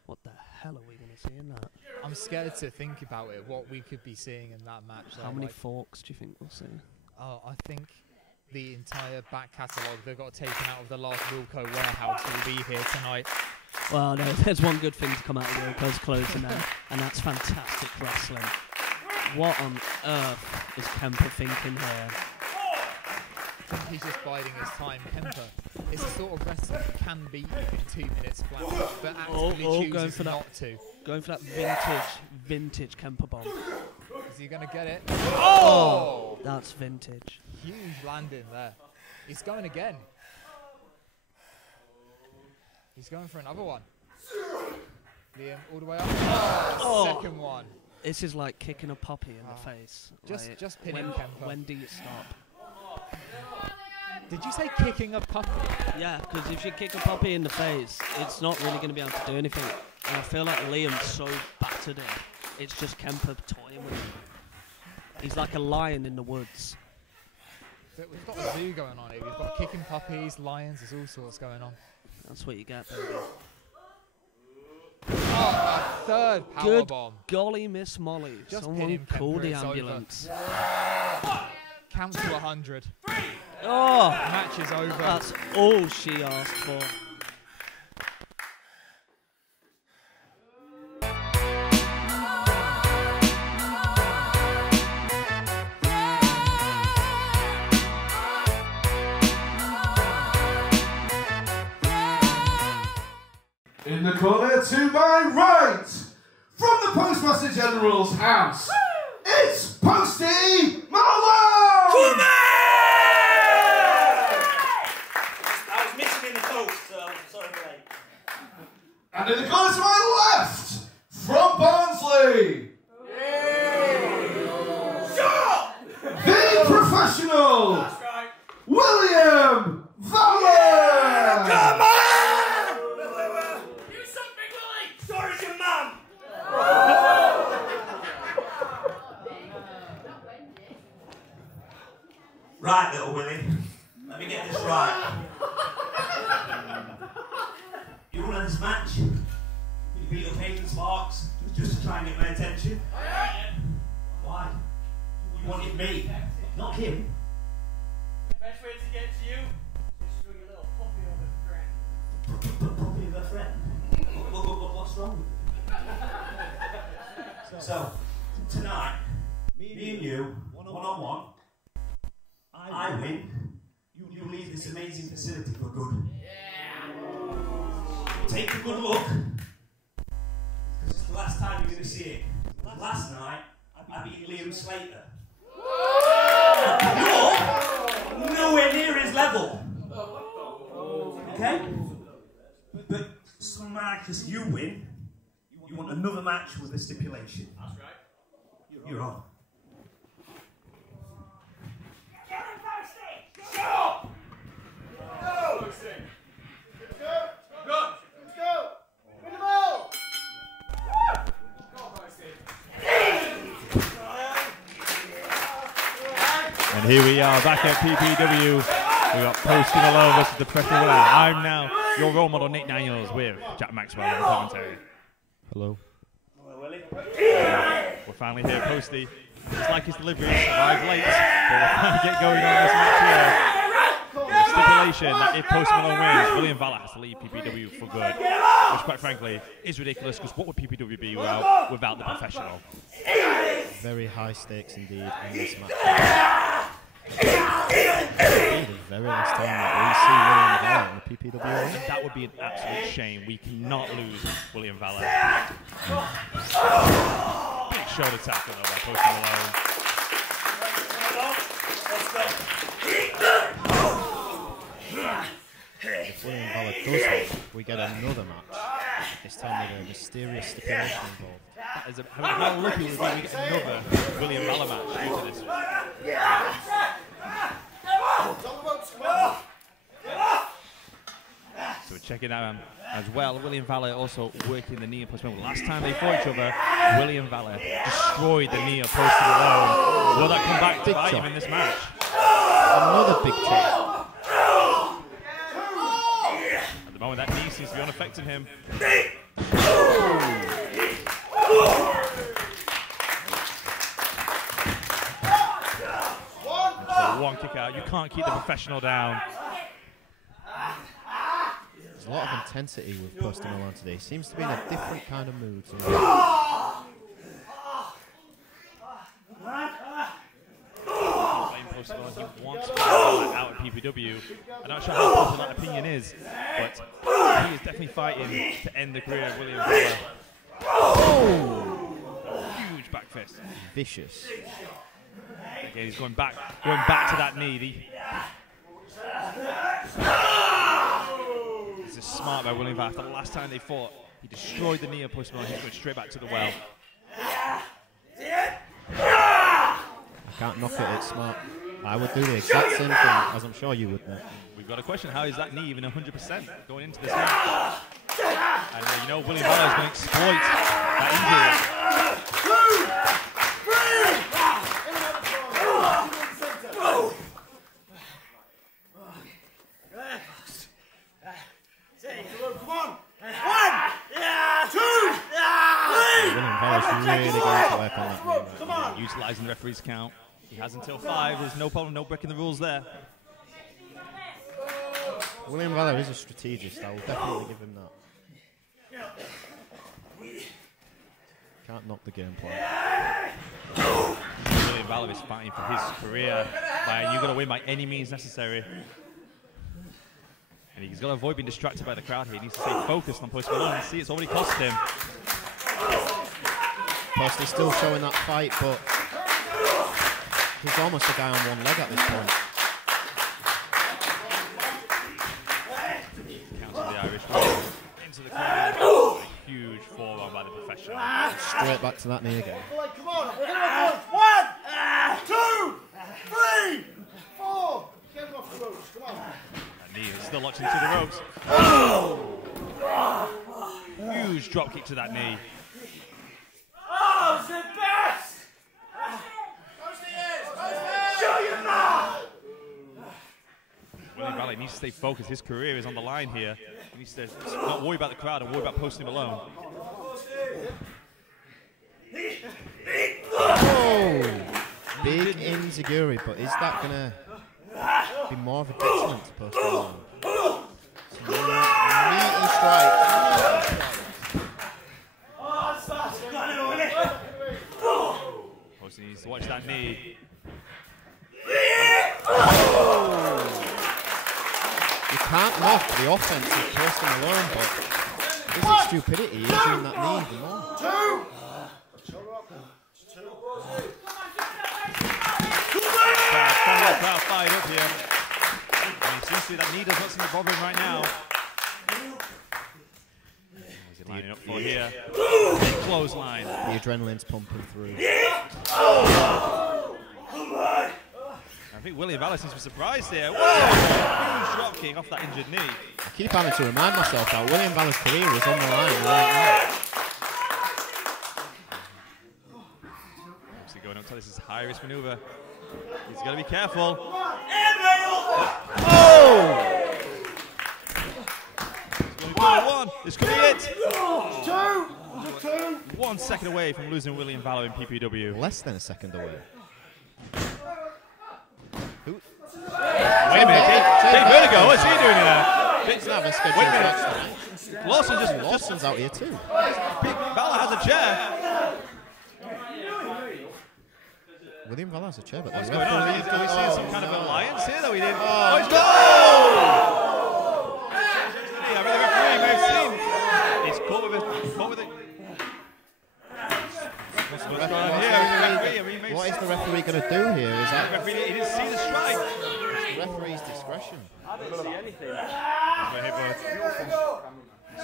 What the hell are we going to see in that? I'm scared to think about it, what we could be seeing in that match. How many forks do you think we'll see? Oh, I think the entire back catalogue that got taken out of the last Wilco warehouse will be here tonight. Well, no, there's one good thing to come out of Wilco's closing now, and that's fantastic wrestling. What on earth is Kemper thinking here? I think he's just biding his time. Kemper is the sort of wrestler that can beat you in 2 minutes flat, but actually chooses not to. Going for that vintage Kemper bomb. Is he going to get it? Oh! That's vintage. Huge landing there. He's going again. He's going for another one. Liam all the way up. Oh, second one. This is like kicking a puppy in the face. Just pinning Kemper. When do you stop? Did you say kicking a puppy? Yeah, because if you kick a puppy in the face, it's not really going to be able to do anything. And I feel like Liam's so battered in. It's just Kemper toying with him. He's like a lion in the woods. But we've got a zoo going on here. We've got kicking puppies, lions, there's all sorts going on. That's what you get, baby. Oh, a third powerbomb. Good golly, Miss Molly. Just someone call the ambulance. Count to 100. Oh, match is over. That's all she asked for. In the corner to my right, from the Postmaster General's house, it's Posty Malone! Come on! I was missing in the post, so sorry for that. And in the corner to my left, from Barnsley, the professional, that's right, William Valle! Come on! Do something, Willie! Story's your mum! Right, little Willie. Let me get this right. You wanted this match? You beat up Hayden Sparks just to try and get my attention? Why? You wanted me, not him. Best way to get to you is through your little puppy of a friend. Puppy of a friend? What's wrong with you? So, tonight, me and you, one-on-one, I win, you leave this amazing facility for good. Take a good look, because it's the last time you're going to see it. Last night, I beat Liam Slater. You're nowhere near his level. Okay? But some night, because you win, you want another match with a stipulation. That's right. You're on. And here we are back at PPW. We got Posty Malone versus the professional Bulat. I'm now your role model, Nick Daniels, with Jack Maxwell on commentary. Hello. Hello, Willie. We're finally here, Posty. It's like his delivery arrived late, but we're trying to get going on this match here. The stipulation that if Posty Malone wins, William Valle has to leave PPW for good, which quite frankly is ridiculous, because what would PPW be without the professional? Very high stakes indeed in this match. The very last time that we see William Valle in the PPW. And that would be an absolute shame. We cannot lose William Valle. Big shoulder tackle though by Posty Malone. If William Valle does win, we get another match. This time with a mysterious stipulation involved. That is how lucky we get another William Valle match due to this. So we're checking out as well. William Valor also working the knee post. Last time they fought each other, William Valor destroyed the knee posted alone. Will that come back to bite him in this match? Another big chop. At the moment, that knee seems to be unaffecting him. So one kick out. You can't keep the professional down. There's a lot of intensity with Preston Malone today. He seems to be in a different kind of mood. He wants to get out at PPW. I'm not sure how popular that opinion is, but he is definitely fighting to end the career of William Valor. Huge back fist. Vicious. Again, he's going back to that knee. This is smart by William Valor. After the last time they fought, he destroyed the knee of Preston Malone. He's going straight back to the well. I can't knock it, it's smart. I would do the exact same thing, as I'm sure you would, mate. We've got a question, how is that knee even 100% going into this match? And you know William Valor is going to exploit that William Valor's really going to work on that knee. Utilising the referee's count. He has until 5. There's no problem, no breaking the rules there. William Valor is a strategist. I will definitely give him that. Can't knock the game plan. William Valor is fighting for his career. You've got to win by any means necessary. And he's got to avoid being distracted by the crowd here. He needs to stay focused on Preston Malone. See, it's already cost him. Preston's still showing that fight, but he's almost a guy on one leg at this point. Counter the Irish whip into the corner. Huge forearm by the professional. Straight back to that knee again. Come on, we're gonna go 1, 2, 3, 4. Get him off the ropes, come on. That knee is still locked into the ropes. Huge drop kick to that knee. Oh, it's the best! Show your mouth! William Valor needs to stay focused. His career is on the line here. He needs to not worry about the crowd and worry about posting him alone. Oh! Big enziguri, but is that going to be more of a detriment to Preston Malone? Meaty strike. Poston needs to watch that knee. You can't knock the offense of Preston Malone, but is it stupidity using that knee even more? Crowd fired up here. And it seems to be that knee does not seem to bother him right now. What's he lining up for here? Big clothesline. The adrenaline's pumping through. I think William Valor seems to be surprised here. Whoa! Huge drop kick off that injured knee. I keep having to remind myself that William Valor's career is on the line right now. Obviously going up to this is high risk maneuver. He's got to be careful. Oh! This could be it. 2. 1 second away from losing William Valor in PPW. Less than a second away. Wait a minute, Dave Vertigo, what's he doing here? Doesn't have a scheduled match tonight. Lawson's out here too. Valor has a chair. William Valor has a chair, but what's going on? Are we seeing some kind of alliance here that we didn't? Oh, it's I mean, the referee may have seen. He's caught with it. What's going on here? What is the referee going to do here? Is that the referee? He didn't see the strike. It's the referee's discretion. I didn't see anything.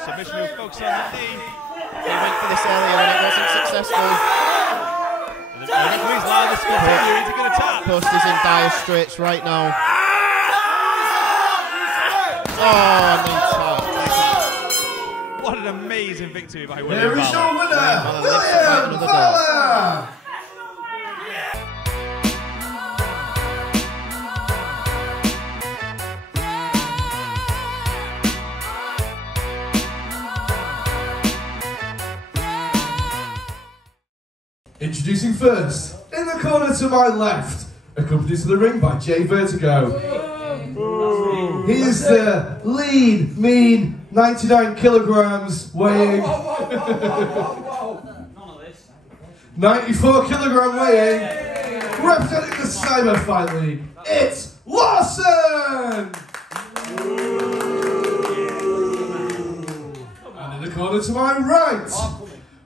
Submission move, focus on that knee. He went for this earlier and it wasn't successful. The referee's allowing this to continue. He's going to tap. Post is in dire straits right now. Oh, and then taps. amazing victory by Here William is your Balor. winner, William Balor! Introducing first, in the corner to my left, accompanied to the ring by Jay Vertigo. He is the lean, mean, 99 kilograms weighing, 94 kilogram weighing, representing the Cyber Fight League, it's Lawson! And in the corner to my right,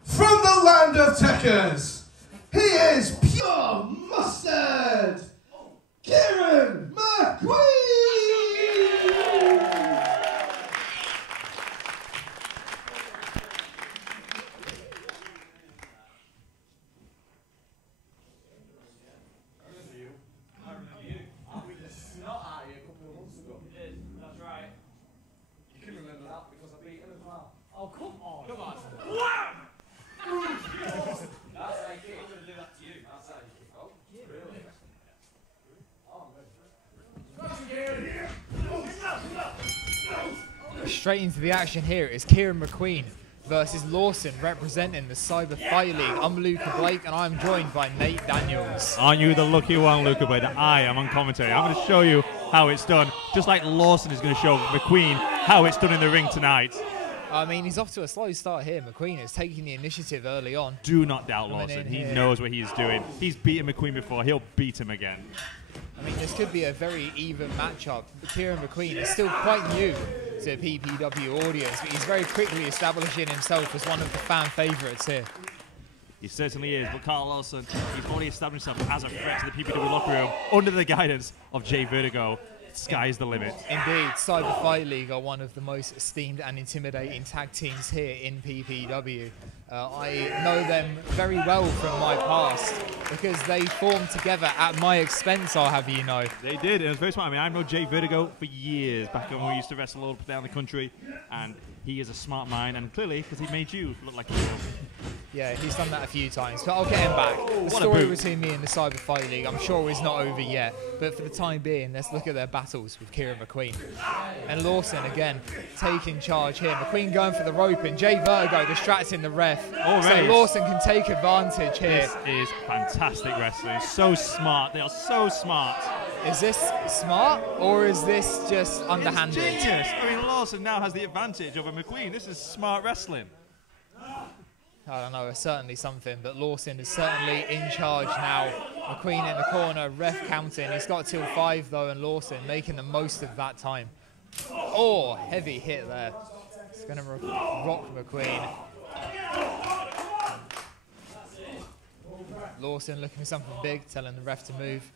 from the land of Techers, he is pure mustard, Kieran McQueen! Straight into the action here is Kieran McQueen versus Lawson representing the Cyber Fight League. I'm Luca Blake and I'm joined by Nate Daniels. Aren't you the lucky one, Luca Blake? I am on commentary. I'm going to show you how it's done, just like Lawson is going to show McQueen how it's done in the ring tonight. I mean, he's off to a slow start here. McQueen is taking the initiative early on. Do not doubt Lawson. He knows what he's doing. He's beaten McQueen before. He'll beat him again. I mean, this could be a very even matchup. Kieran McQueen is still quite new to PPW audience, but he's very quickly establishing himself as one of the fan favourites here. He certainly is, but Carl Lawson, he's already established himself as a threat to the PPW locker room under the guidance of Jay Vertigo. Sky's the limit. Indeed, Cyber Fight League are one of the most esteemed and intimidating tag teams here in PPW. I know them very well from my past because they formed together at my expense, I'll have you know. They did, and it was very smart. I mean, I've known Jay Vertigo for years, back when we used to wrestle all up and down the country, and he is a smart mind, and clearly, because he made you look like a hero. Yeah, he's done that a few times, but I'll get him back. The story between me and the Cyber Fight League, I'm sure, is not over yet, but for the time being, let's look at their battles with Kieran McQueen. And Lawson, again, taking charge here. McQueen going for the rope, and Jay Vertigo distracting the ref. So Lawson can take advantage here. This is fantastic wrestling. So smart. They are so smart. Is this smart, or is this just underhanded? It's genius. I mean, Lawson now has the advantage over McQueen. This is smart wrestling. I don't know, it's certainly something, but Lawson is certainly in charge now. McQueen in the corner, ref counting. He's got till 5 though, and Lawson making the most of that time. Oh, heavy hit there. It's going to rock McQueen. Lawson looking for something big, telling the ref to move.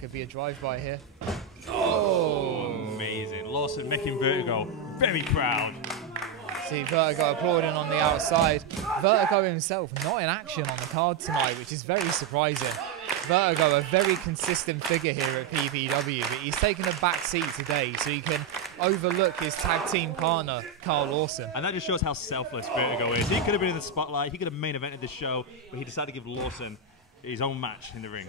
Could be a drive-by here. Oh! Amazing. Lawson making Vertigo very proud. See Vertigo applauding on the outside. Vertigo himself not in action on the card tonight, which is very surprising. Vertigo, a very consistent figure here at PPW, but he's taken a back seat today so he can overlook his tag team partner, Carl Lawson. And that just shows how selfless Vertigo is. He could have been in the spotlight, he could have main evented this show, but he decided to give Lawson his own match in the ring.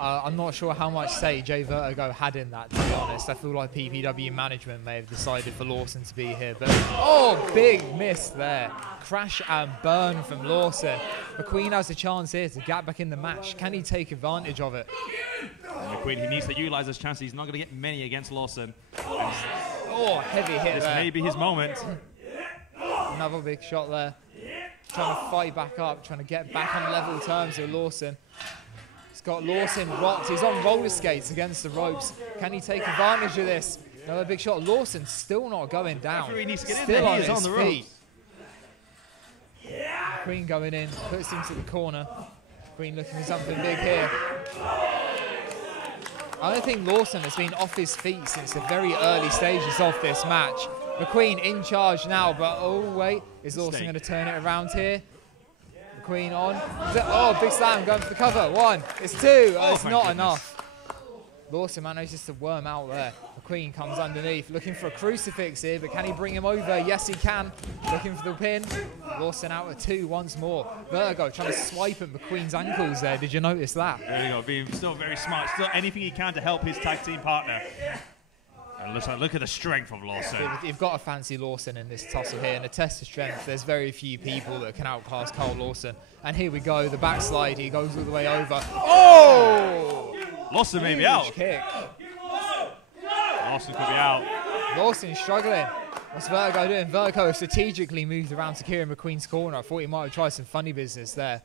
I'm not sure how much say Jay Vertigo had in that, to be honest. I feel like PPW management may have decided for Lawson to be here. But, oh, big miss there. Crash and burn from Lawson. McQueen has a chance here to get back in the match. Can he take advantage of it? And McQueen, he needs to utilise his chances. He's not going to get many against Lawson. Oh, heavy hit this there. This may be his moment. Another big shot there. Trying to fight back up, trying to get back on level terms with Lawson. He's got Lawson rocked. He's on roller skates against the ropes. Can he take advantage of this? Another big shot. Lawson still not going down. He needs to get in still there. on He is his on the feet. ropes. Queen going in, puts him to the corner. Queen looking for something big here. I don't think Lawson has been off his feet since the very early stages of this match. McQueen in charge now, but oh wait, is Lawson going to turn it around here? McQueen on. Oh, big slam going for the cover. 1, it's 2. Oh, it's not enough. Lawson manages to worm out there. McQueen comes underneath, looking for a crucifix here, but can he bring him over? Yes, he can. Looking for the pin. Lawson out of 2 once more. Vertigo trying to swipe at McQueen's ankles there. Did you notice that? There you go, being still very smart. Still anything he can to help his tag team partner. And look at the strength of Lawson. You've got to fancy Lawson in this tussle here. And a test of strength, there's very few people that can outclass Carl Lawson. And here we go, the backslide. He goes all the way over. Oh! Lawson may be out. Kick. Lawson could be out. Lawson struggling. What's Vertigo doing? Vertigo strategically moved around to Kieran McQueen's corner. I thought he might have tried some funny business there,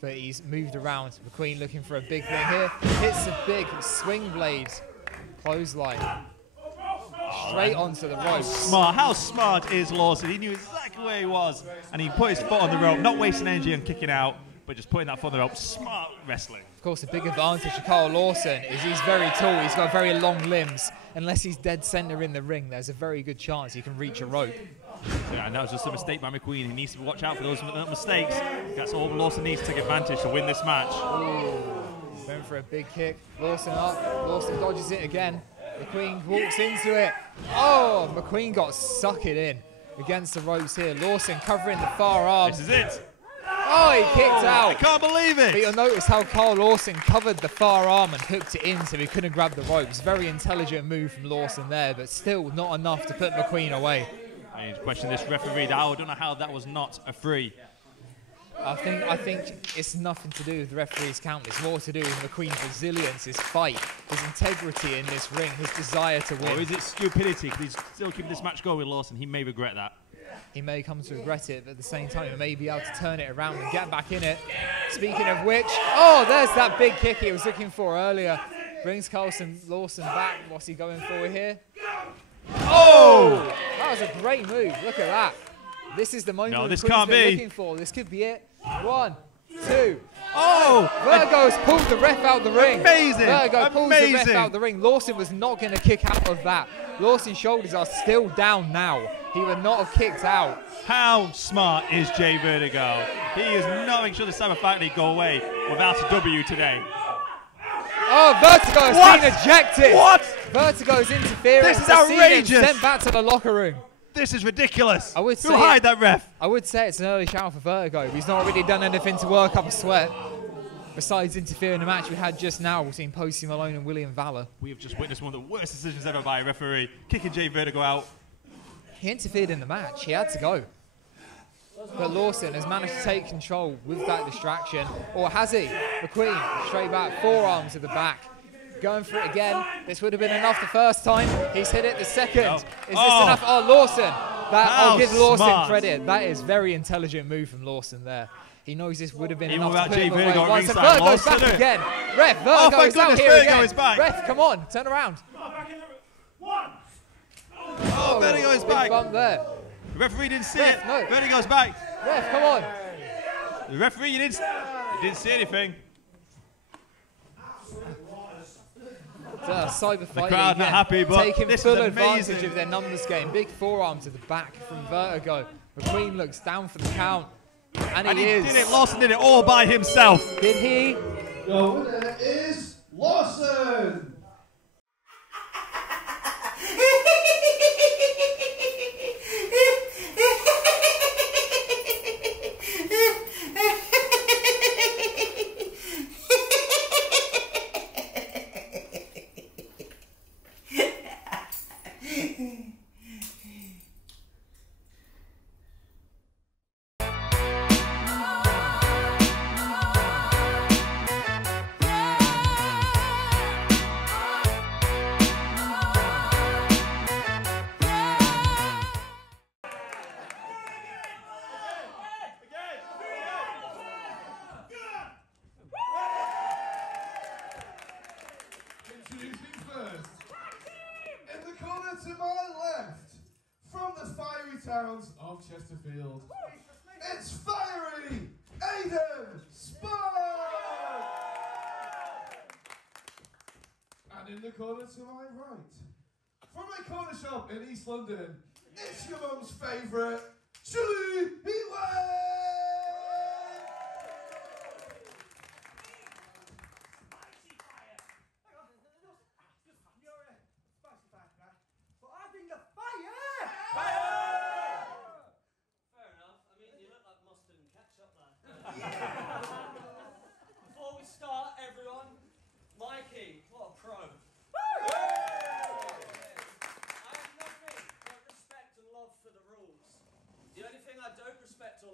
but he's moved around. McQueen looking for a big thing here. Hits a big swing blade. Clothesline. Straight onto the rope. How smart is Lawson? He knew exactly where he was, and he put his foot on the rope, not wasting energy on kicking out, but just putting that foot on the rope. Smart wrestling. Of course, a big advantage to Carl Lawson is he's very tall. He's got very long limbs. Unless he's dead center in the ring, there's a very good chance he can reach a rope. Yeah, and that was just a mistake by McQueen. He needs to watch out for those mistakes. That's all Lawson needs to take advantage to win this match. Ooh. Going for a big kick. Lawson up. Lawson dodges it again. McQueen walks into it. Oh, McQueen got sucked in against the ropes here. Lawson covering the far arm. This is it. Oh, he kicked out. I can't believe it. But you'll notice how Carl Lawson covered the far arm and hooked it in so he couldn't grab the ropes. Very intelligent move from Lawson there, but still not enough to put McQueen away. I need to question this referee. I don't know how that was not a free. I think it's nothing to do with the referee's count. It's more to do with McQueen's resilience, his fight, his integrity in this ring, his desire to win. Or is it stupidity? Because he's still keeping this match going with Lawson. He may regret that. He may come to regret it, but at the same time, he may be able to turn it around and get back in it. Speaking of which, oh, there's that big kick he was looking for earlier. Brings Lawson back. What's he going for here? Oh! That was a great move. Look at that. This is the moment this Queen's can't been be. looking for. This could be it. 1, 2. Oh! Vertigo's pulled the ref out the ring. Amazing! Vertigo pulls the ref Amazing. out the ring. Lawson was not going to kick out of that. Lawson's shoulders are still down now. He would not have kicked out. How smart is Jay Vertigo? He is not making sure the Cyber Fight League go away without a W today. Oh, Vertigo has been ejected. What? Vertigo's interference. This is outrageous. Sent back to the locker room. This is ridiculous. I would say Who hired that ref? I would say it's an early shout for Vertigo. He's not really done anything to work up a sweat. Besides interfering in the match we had just now between Posty Malone and William Valor. We have just witnessed one of the worst decisions ever by a referee, kicking Jay Vertigo out. He interfered in the match. He had to go. But Lawson has managed to take control with that distraction. Or has he? McQueen, straight back, forearm to the back. Going for it again. This would have been enough the first time. He's hit it the second. No. Is this enough? Oh, Lawson. I'll give Lawson smart. credit. That is very intelligent move from Lawson there. He knows this would have been Even enough without to put Jay him away Vertigo at once. And ringside, Vertigo's Lawson back it. again. Ref, Vertigo Oh, my is out goodness, here Vertigo again. is back. Ref, come on, turn around. Oh, Vertigo is big back. bump there. The referee didn't see Ref, it. no. Vertigo's back. Ref, come on. The referee, you didn't see anything. Cyber The crowd again, not happy, but taking this full is advantage amazing. of their numbers game. Big forearm to the back from Vertigo. McQueen looks down for the count, and he is. Did it. Lawson did it all by himself. Did he? The winner is Lawson. Introducing first, in the corner to my left, from the fiery towns of Chesterfield, it's Fiery Aiden Spark! And in the corner to my right, from a corner shop in East London, it's your mum's favourite, Julie Heatway!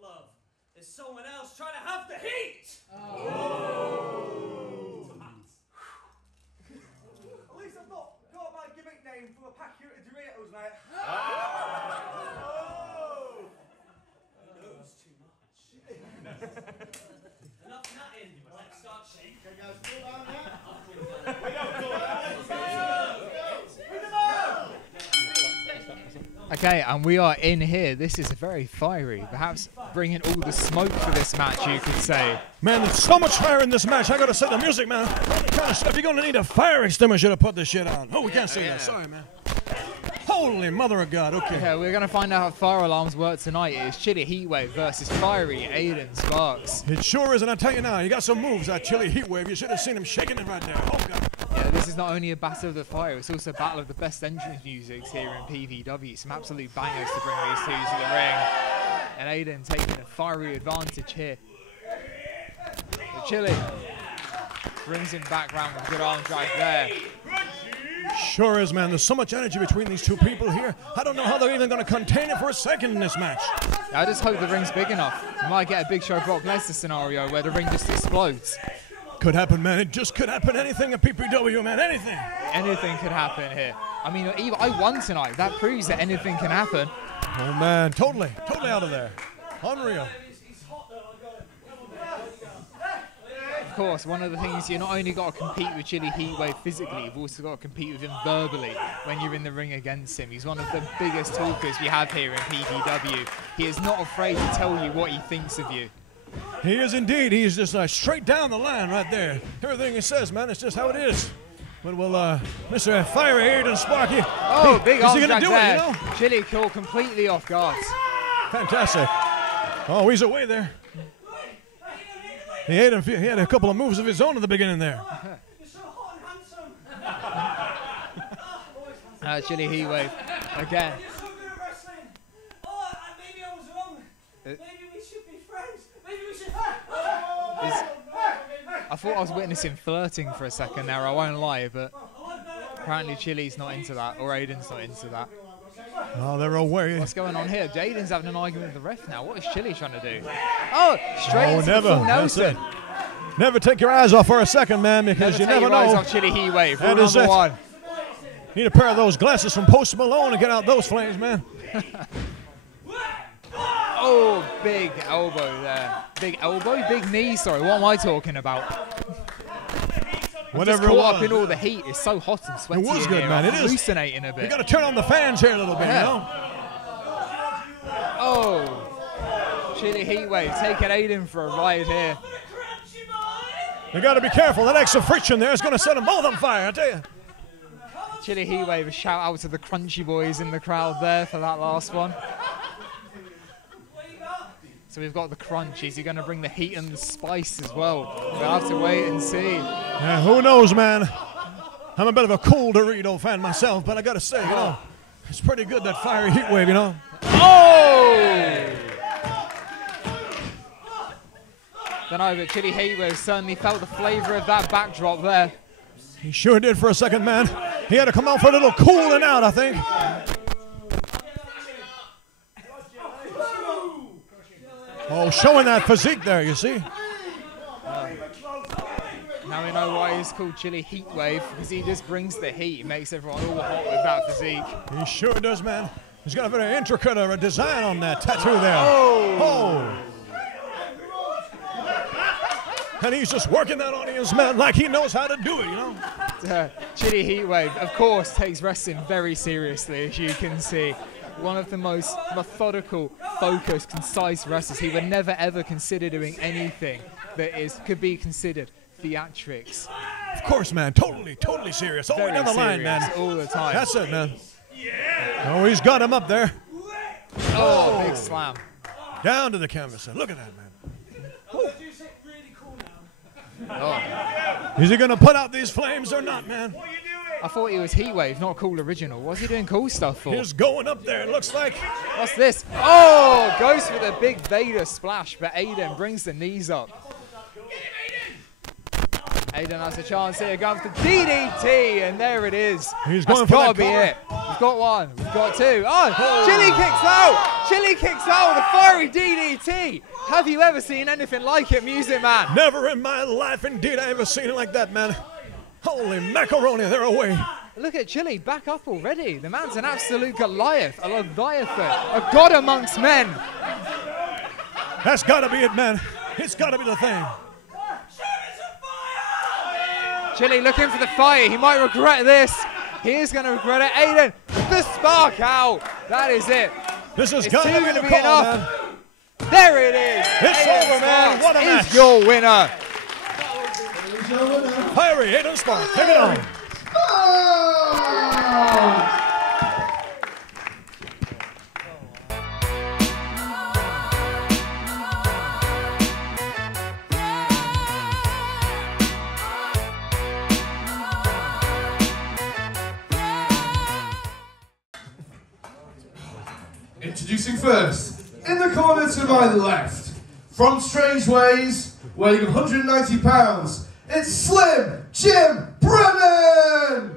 love. There's someone else trying to have the heat! At least I've not got my gimmick name from a packet of Doritos, mate. He knows too much. Enough natting, let's start shaking. Okay, guys, cool down now. We don't cool down. Okay, and we are in here. This is very fiery. Perhaps bringing all the smoke for this match, you could say. Man, there's so much fire in this match. I gotta say the music, man. What kind of stuff? You're gonna need a fire extinguisher to put this shit on. Oh, we can't say that. Sorry, man. Holy mother of God. Okay. Yeah, we're gonna find out how fire alarms work tonight. It is Chili Heatwave versus Fiery Aiden Sparks. It sure is, and I tell you now, you got some moves, that Chili Heatwave. You should have seen him shaking it right there. Oh, God. Yeah, this is not only a battle of the fire, it's also a battle of the best entrance musics here in PPW. Some absolute bangers to bring these two to the ring. And Aiden taking a fiery advantage here. But Chili brings him back round with a good arm drag there. Sure is, man. There's so much energy between these two people here. I don't know how they're even going to contain it for a second in this match. I just hope the ring's big enough. We might get a Big Show Brock Lesnar scenario where the ring just explodes. Could happen, man. It just could happen. Anything at PPW, man. Anything. Anything could happen here. I mean, even I won tonight. That proves that anything can happen. Oh, man. Totally out of there. Unreal. Of course, one of the things, you not only got to compete with Chili Heatwave physically, you've also got to compete with him verbally when you're in the ring against him. He's one of the biggest talkers we have here in PPW. He is not afraid to tell you what he thinks of you. He is indeed. He's just straight down the line right there. Everything he says, man, it's just how it is. But we'll, Mr. Fiery Aiden Sparky. Oh, big arm is he gonna drag do there. it, you know? Chili caught completely off guard. Fantastic. Oh, he's away there. He had a couple of moves of his own at the beginning there. You're so hot and handsome. Chili Heatwave again. You're so good at wrestling. Oh, maybe I was wrong. Maybe we should be friends. Maybe we should. I thought I was witnessing flirting for a second there, I won't lie, but apparently Chili's not into that, or Aiden's not into that. Oh, they're away. What's going on here? Aiden's having an argument with the ref now. What is Chili trying to do? Oh, straight into never. the full Nelson. Never take your eyes off for a second, man, because you never know. Eyes off Chili Heatwave. That Rule is number it. one. Need a pair of those glasses from Post Malone to get out those flames, man. Oh, big elbow there. Big elbow? Big knee, sorry. What am I talking about? Whatever just it caught was. up in all the heat. It's so hot and sweaty. It was in good, here. man. I'm It is. hallucinating a bit. You got to turn on the fans here a little bit, you know? Oh. Chili Heatwave taking Aiden for a ride here. You got to be careful. That extra friction there is going to set them both on fire, I tell you. Chili Heatwave, a shout out to the Crunchy Boys in the crowd there for that last one. So we've got the crunch. Is he going to bring the heat and the spice as well? We'll have to wait and see. Yeah, who knows, man? I'm a bit of a cool Dorito fan myself, but I got to say, you know, it's pretty good, that fiery heat wave, you know? Oh! Don't know, but Chili Heatwave certainly felt the flavour of that backdrop there. He sure did for a second, man. He had to come out for a little cooling out, I think. Oh, showing that physique there, you see? Now we know why he's called Chili Heatwave, because he just brings the heat. He makes everyone all hot with that physique. He sure does, man. He's got a very intricate design on that tattoo there. Oh! And he's just working that audience, man, like he knows how to do it, you know? Chili Heatwave, of course, takes wrestling very seriously, as you can see. One of the most methodical, focused, concise wrestlers. He would never ever consider doing anything that could be considered theatrics. Of course, man. Totally serious. All the way down the line, man. All the time. That's it, man. Oh, he's got him up there. Oh, big slam. Down to the canvas. Look at that, man. Oh. Is he going to put out these flames or not, man? I thought he was Heatwave, not Cool Original. What's he doing cool stuff for? He's going up there, it looks like. What's this? Oh, goes for the big Vader splash, but Aiden brings the knees up. Aiden has a chance here, going for the DDT, and there it is. He's That's going for gotta that be cover. it. We've got one, we've got two. Oh, Chili kicks out! Chili kicks out with a fiery DDT. Have you ever seen anything like it, Music Man? Never in my life, indeed, I ever seen it like that, man. Holy macaroni, they're away. Look at Chili, back up already. The man's an absolute Goliath, a Leviathan, a god amongst men. That's gotta be it, man. It's gotta be the thing. Chili looking for the fire. He might regret this. He is going to regret it. Aiden, the spark out. That is it. This is It's gotta two be going to the be call, enough. man. There it is. It's Aiden over, man. Sparks What a is match. your winner. Fiery Aiden Spark, take it on. Introducing first, in the corner to my left, from Strange Ways, weighing 190 pounds, it's Slim Jim Brennan!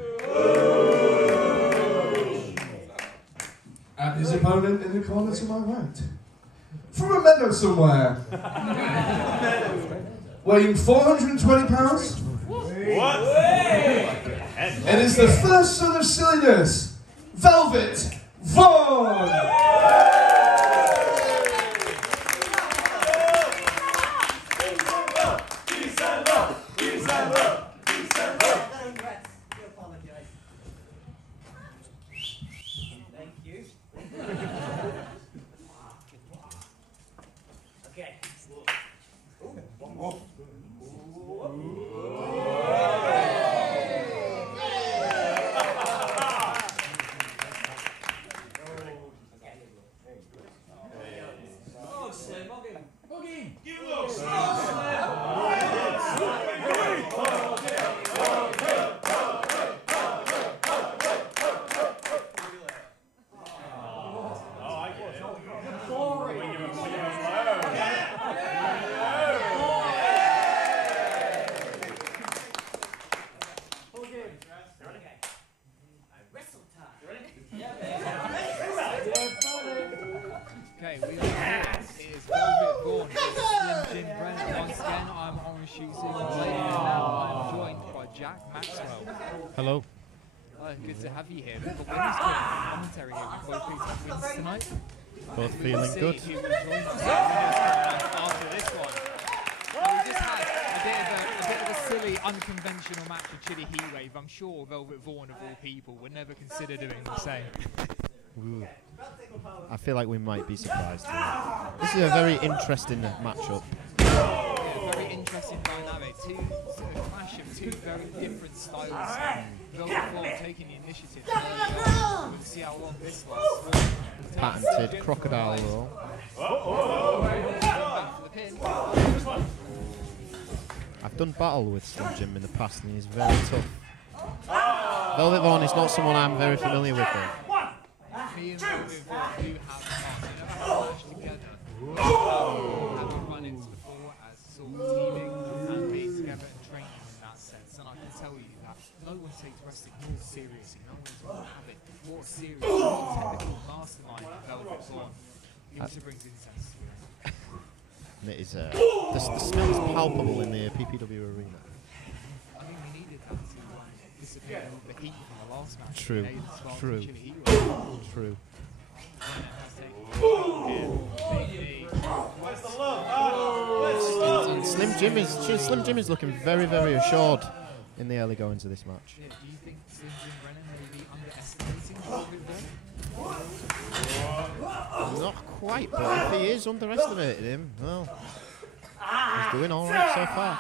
And his opponent in the corner to my right, from a meadow somewhere, weighing 420 pounds. What? It is the first son of silliness, Velvet Vaughn! Okay, we are here. It is Velvet Vaughn. Slim Jim Brennan. Once again, I'm Orange Shooting. And now I'm joined by Jack Maxwell. Hello. Good to have you here. We've got winners commentary here. We've both picked up wins tonight. Both feeling good. Who will join us after this one. We just had a bit of a silly, unconventional match with Chili Heatwave. I'm sure Velvet Vaughn, of all people, would never consider doing the same. Ooh. I feel like we might be surprised. This is a very interesting matchup. Yeah, very interesting dynamic. Two sort of clash of two very different styles. Velvet Vaughn taking the initiative. We'll see how long this lasts. Patented crocodile roll. I've done battle with Slim Jim in the past and he's very tough. Velvet Vaughn is not someone I'm very familiar with though. Me and Velvet Vaughn do have fun. You know how we match together. Having run into before as sort of teaming and being together and training in that sense. And I can tell you that no one takes wrestling more seriously. No one's going to have it more serious. More technical mastermind than Velvet Vaughn. He also brings incense to it. And it is, the smell is palpable in the PPW arena. I mean, we needed that to disappear the heat from the last match. True, true, true. Where's the love? And Slim Jim is looking very, very assured in the early goings of this match. Yeah, do you think Slim Jim Brennan may be underestimating Velvet Vaughn? Not quite, but if he is underestimating him, well, he's doing all right so far.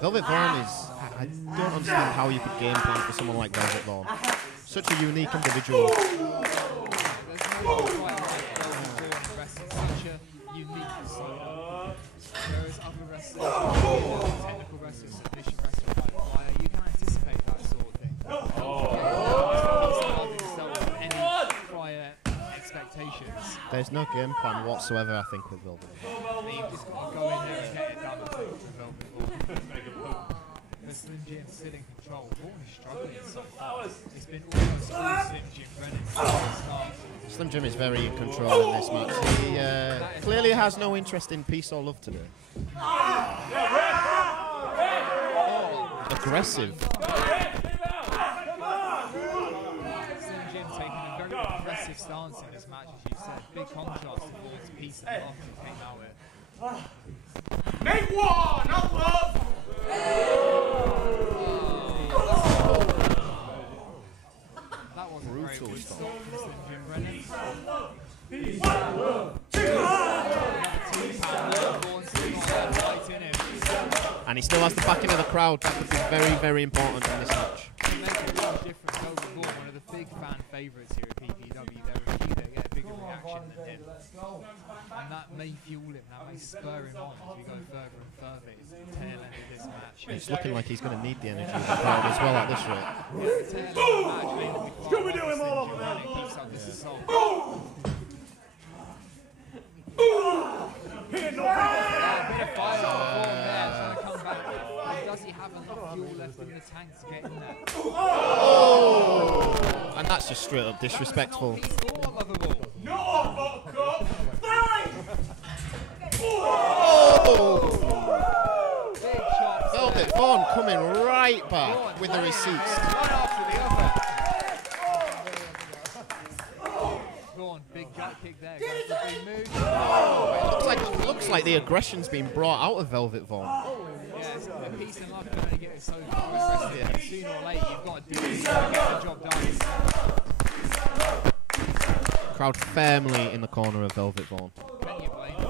Velvet Vaughn is... I don't understand how you could game plan for someone like Velvet Vaughn. Such a unique individual. There's no quite like Velvet Vaughn wrestling such a unique persona. Whereas other wrestlers, technical wrestlers, submission wrestlers like Fire, you can anticipate that sort of thing. Any prior expectations. There's no game plan whatsoever, I think, with Velvet Vaughn. You've just got to go in there and get it done, I think, with Velvet Vaughn. but Slim Jim's still in control. Vaughan is struggling so far. It's been almost all Slim Jim Brennan since the start. Slim Jim is very in control in this match. He clearly has no interest in peace or love today. Aggressive. Slim Jim taking a very aggressive stance in this match, as you said. Big contrast towards peace and love he came out with. Make war, not love! That was a very good stop from Slim Jim Brennan. And he still has the backing of the crowd. That would be very, very important in this match. It makes a huge difference over Vaughan, one of the big fan favourites here at PPW. There are a few that get a bigger reaction than him. And that may fuel him, that may spur him on as we go further and further into the tail end of this match. It's looking like he's going to need the energy of the crowd as well at this rate. Scooby-Doo him all over there! Does he have enough fuel left in the tank to get in there? Oh! And that's just straight up disrespectful. No, Buttercup! Oh! Velvet Vaughan coming right back with the receipts. Vaughan, big gut kick there. Goes the big move. It looks like the aggression's been brought out of Velvet Vaughan. Yeah, the peace and love can only get it so far. Yeah. Sooner or later, you've got to do it to get the job done. Crowd firmly in the corner of Velvet Vaughan. Can you blame him?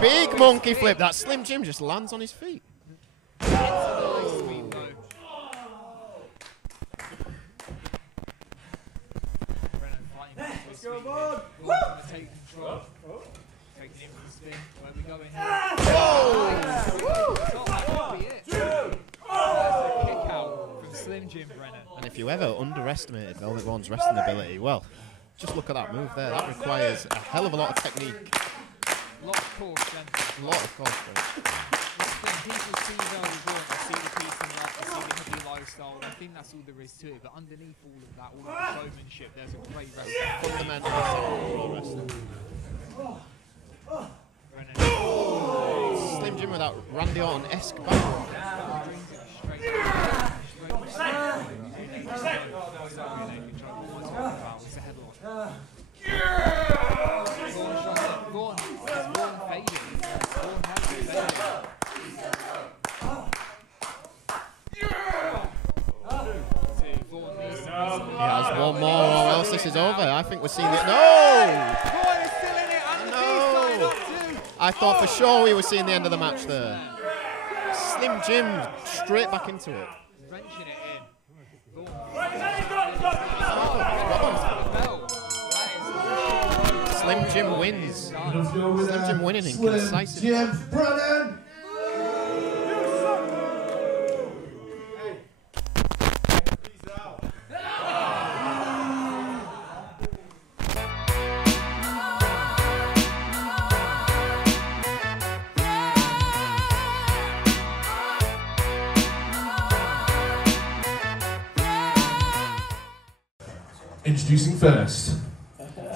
Big monkey flip. That Slim Jim just lands on his feet. Take control. Taking him from the spin. Where we go in here. That could be it. That's a kick out from Slim Jim Brennan. And if you ever underestimated Velvet Vaughan's wrestling ability, well, just look at that move there. That requires a hell of a lot of technique. A lot of core strength. A lot of core strength. People see Velvet Vaughan, they see the peace and love, they see the hippie lifestyle. I think that's all there is to it. But underneath all of that, all of the showmanship, there's a great wrestling. Fundamentally pro wrestling. Slim Jim with that Randy Orton-esque back. He has one more or else this is over. I think we're seeing it. No! No! I thought for sure we were seeing the end of the match there. Slim Jim straight back into it. Wrenching it in. Slim Jim wins. Slim Jim winning in concise. Jim Brennan! Introducing first,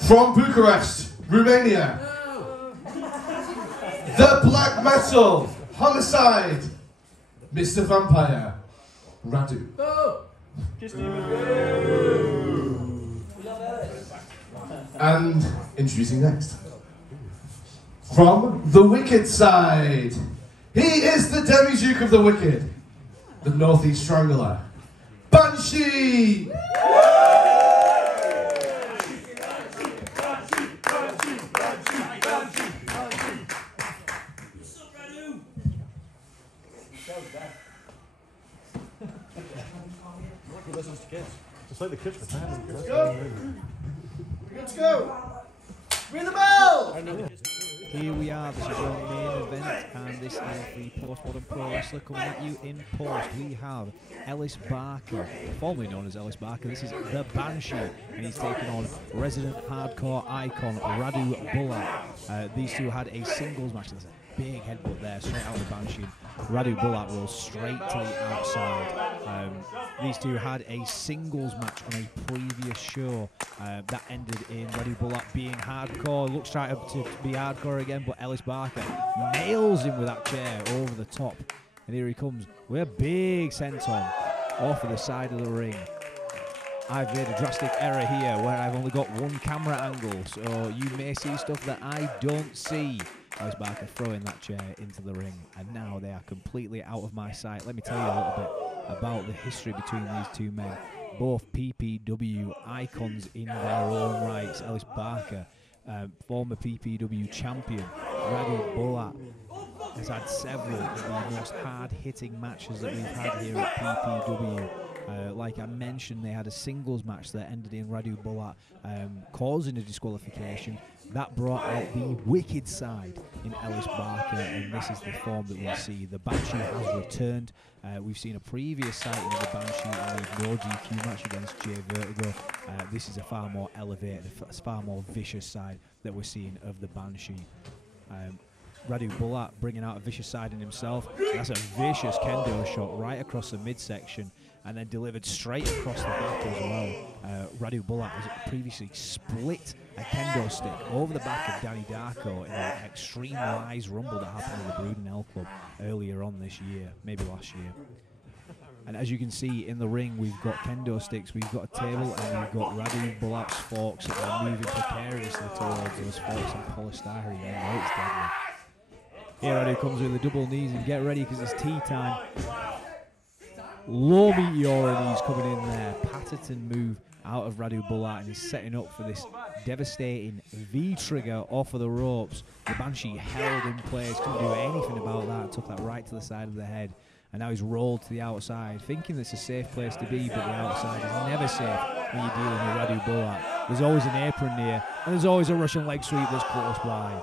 from Bucharest, Romania, the black metal homicide, Mr. Vampire, Radu. And introducing next, from the Wicked side, he is the Demi-Duke of the Wicked, the Northeast Strangler, Banshee! Just like the kids for time. Let's go! We're good to go! Ring the bell! Here we are, this is your main event, and this is the Post-Modern Pro Wrestler coming at you in post. We have Ellis Barker, formerly known as Ellis Barker. This is the Banshee, and he's taking on resident hardcore icon Radu Bulat. These two had a singles match. There's a big headbutt there, straight out of the Banshee. Radu Bulat rolls straight to the outside. These two had a singles match on a previous show that ended in Radu Bulat being hardcore. Looks trying to be hardcore again, but Ellis Barker nails him with that chair over the top. And here he comes with a big senton off of the side of the ring. I've made a drastic error here where I've only got one camera angle, so you may see stuff that I don't see. Ellis Barker throwing that chair into the ring, and now they are completely out of my sight. Let me tell you a little bit about the history between these two men. Both PPW icons in their own rights. Ellis Barker, former PPW champion. Radu Bulat has had several of the most hard-hitting matches that we've had here at PPW. Like I mentioned, they had a singles match that ended in Radu Bulat causing a disqualification. That brought out the wicked side in Ellis Barker, and this is the form that we see. The Banshee has returned. We've seen a previous sighting of the Banshee in the no DQ match against Jay Vertigo. This is a far more elevated, a far more vicious side that we're seeing of the Banshee. Radu Bulat bringing out a vicious side in himself. That's a vicious kendo shot right across the midsection, and then delivered straight across the back as well. Radu Bulat has previously split a kendo stick over the back of Danny Darko in an Extreme Rise Rumble that happened at the Brooding Hell Club earlier on this year, maybe last year. And as you can see in the ring, we've got kendo sticks, we've got a table, and we've got Radu Bulat's forks that are moving precariously towards those forks and polystyrene. And it's deadly. Here Radu comes with the double knees, and get ready because it's tea time. Low meteor knees coming in there. Patterson move out of Radu Bulat, and he's setting up for this devastating V-trigger off of the ropes. The Banshee held in place, couldn't do anything about that, took that right to the side of the head, and now he's rolled to the outside, thinking it's a safe place to be, but the outside is never safe when you're dealing with Radu Bulat. There's always an apron near, and there's always a Russian leg sweep that's close by.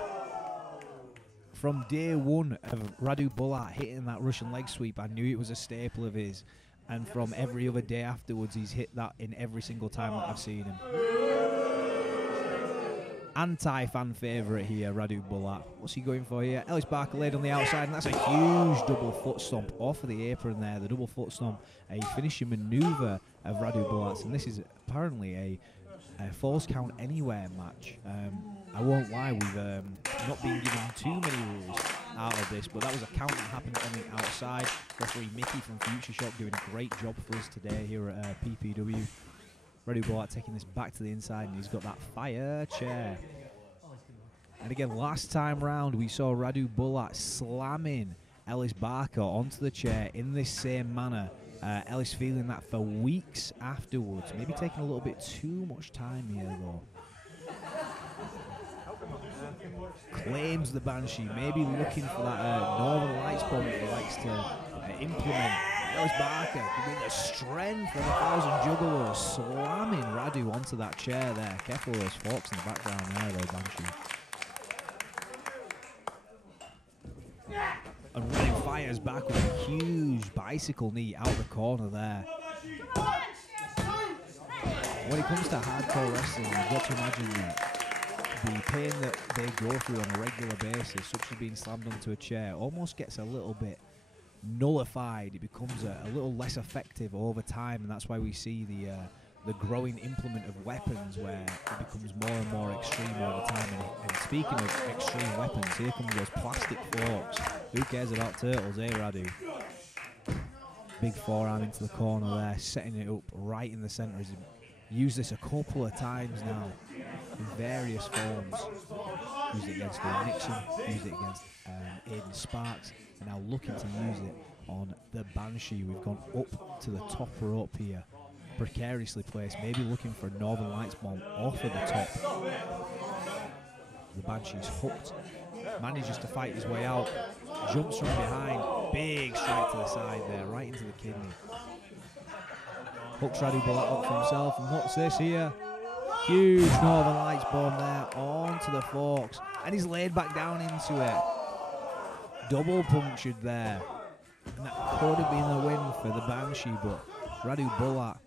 From day one of Radu Bulat hitting that Russian leg sweep, I knew it was a staple of his. And from every other day afterwards, he's hit that in every single time that I've seen him. Anti-fan favourite here, Radu Bulat. What's he going for here? Ellis Barker laid on the outside, and that's a huge double foot stomp off of the apron there. The double foot stomp, a finishing manoeuvre of Radu Bulat's, and this is apparently a Falls Count Anywhere match. I won't lie, we've not been given too many rules out of this, but that was a count that happened on the outside. Referee Mickey from Future Shock doing a great job for us today here at PPW. Radu Bulat taking this back to the inside, and he's got that fire chair. And again, last time round, we saw Radu Bulat slamming Ellis Barker onto the chair in this same manner. Ellis feeling that for weeks afterwards, maybe taking a little bit too much time here though. Claims the Banshee, maybe looking for that Northern Lights bomb that he likes to implement. Ellis Barker with the strength of 1,000 juggalos, slamming Radu onto that chair there. Careful of those forks in the background there though, Banshee. And Radu fires back with a huge bicycle knee out the corner there. When it comes to hardcore wrestling, you've got to imagine the pain that they go through on a regular basis, such as being slammed onto a chair, almost gets a little bit nullified. It becomes a little less effective over time, and that's why we see the growing implement of weapons where it becomes more and more extreme over time. And speaking of extreme weapons, here comes those plastic forks. Who cares about turtles, eh, Radu? Big forearm into the corner there, setting it up right in the centre. He's used this a couple of times now in various forms. Used it against Bill Nixon, used it against Aiden Sparks, and now looking to use it on the Banshee. We've gone up to the top rope here, precariously placed, maybe looking for a Northern Lights bomb off of the top. The Banshee's hooked, manages to fight his way out, jumps from behind, big strike to the side there, right into the kidney. Hooks Radu Bulat up for himself, and what's this here? Huge Northern Lights bomb there onto the forks. And he's laid back down into it. Double punctured there. And that could have been the win for the Banshee, but Radu Bulat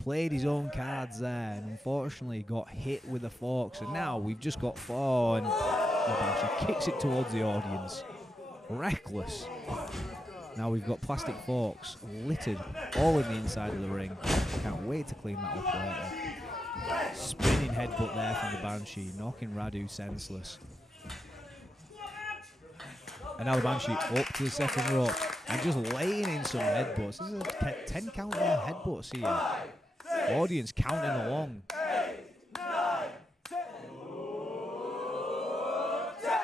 played his own cards there and unfortunately got hit with the forks. And now we've just got 4 and the Banshee kicks it towards the audience. Reckless. Now we've got plastic forks littered all in the inside of the ring. Can't wait to clean that up later. Spinning headbutt there from the Banshee, knocking Radu senseless. And now the Banshee up to the second rope and just laying in some headbutts. This is a 10 count of headbutts here. Audience counting along.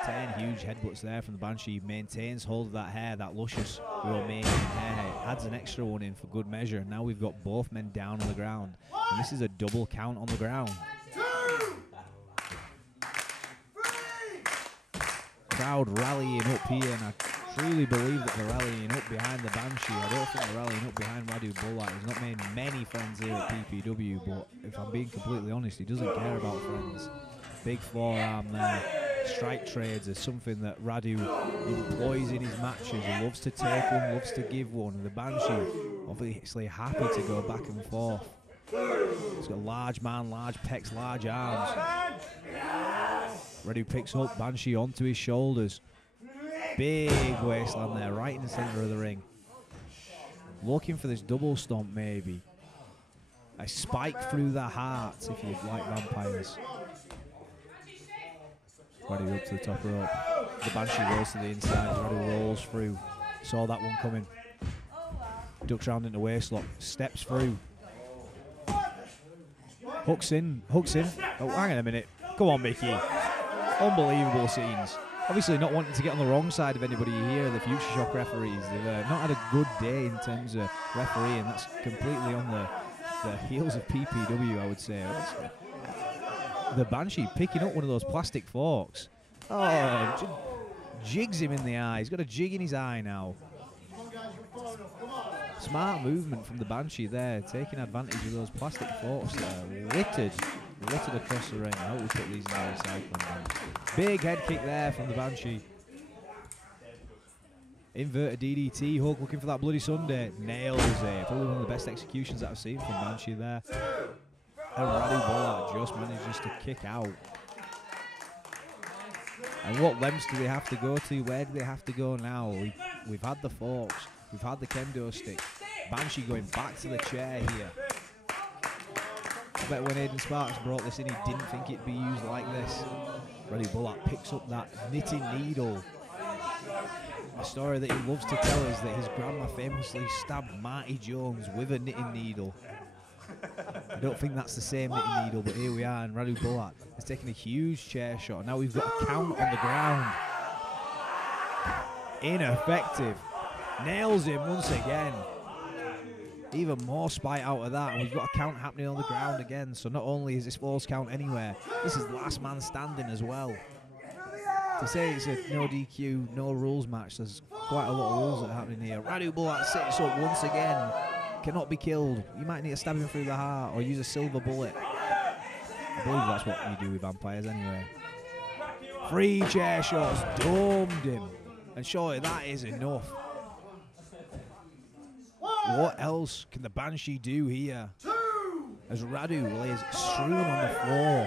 10 huge headbutts there from the Banshee. Maintains hold of that hair, that luscious Romanian hair. Adds an extra one in for good measure. And now we've got both men down on the ground. And this is a double count on the ground. Crowd rallying up here, and I truly believe that they're rallying up behind the Banshee. I don't think they're rallying up behind Radu Bulat. He's not made many friends here at PPW, but if I'm being completely honest, he doesn't care about friends. Big forearm there. Strike trades is something that Radu employs in his matches. He loves to take one, loves to give one. And the Banshee, obviously happy to go back and forth. He's got large man, large pecs, large arms. Radu picks up Banshee onto his shoulders. Big waistland there, right in the center of the ring. Looking for this double stomp maybe. A spike through the heart if you'd like vampires. Radu up to the top rope. The Banshee rolls to the inside. Radu rolls through. Saw that one coming. Ducks round into waistlock. Steps through. Hooks in. Hooks in. Oh, hang on a minute. Come on, Mickey. Unbelievable scenes. Obviously not wanting to get on the wrong side of anybody here, the Future Shock referees. They've not had a good day in terms of refereeing. That's completely on the heels of PPW, I would say. The Banshee picking up one of those plastic forks. Oh, jigs him in the eye. He's got a jig in his eye now. Smart movement from the Banshee there, taking advantage of those plastic forks there. Littered across the ring. I hope we put these in the recycling bin. Big head kick there from the Banshee. Inverted DDT, Hook looking for that Bloody Sunday. Nails it. Probably one of the best executions that I've seen from Banshee there. And Radu Bulat just manages to kick out. And what lengths do they have to go to? Where do they have to go now? We've had the forks. We've had the kendo stick. Banshee going back to the chair here. I bet when Aidan Sparks brought this in, he didn't think it'd be used like this. Radu Bulat picks up that knitting needle. A story that he loves to tell is that his grandma famously stabbed Marty Jones with a knitting needle. I don't think that's the same knitting needle, but here we are, and Radu Bulat has taken a huge chair shot. Now we've got a count on the ground. Ineffective. Nails him once again. Even more spite out of that, and we've got a count happening on the ground again. So not only is this false count anywhere, this is last man standing as well. To say it's a no DQ, no rules match, there's quite a lot of rules that are happening here. Radu Bulat sits up once again. Cannot be killed. You might need to stab him through the heart or use a silver bullet. I believe that's what you do with vampires anyway. 3 chair shots, domed him. And surely that is enough. What else can the Banshee do here? As Radu lays strewn on the floor.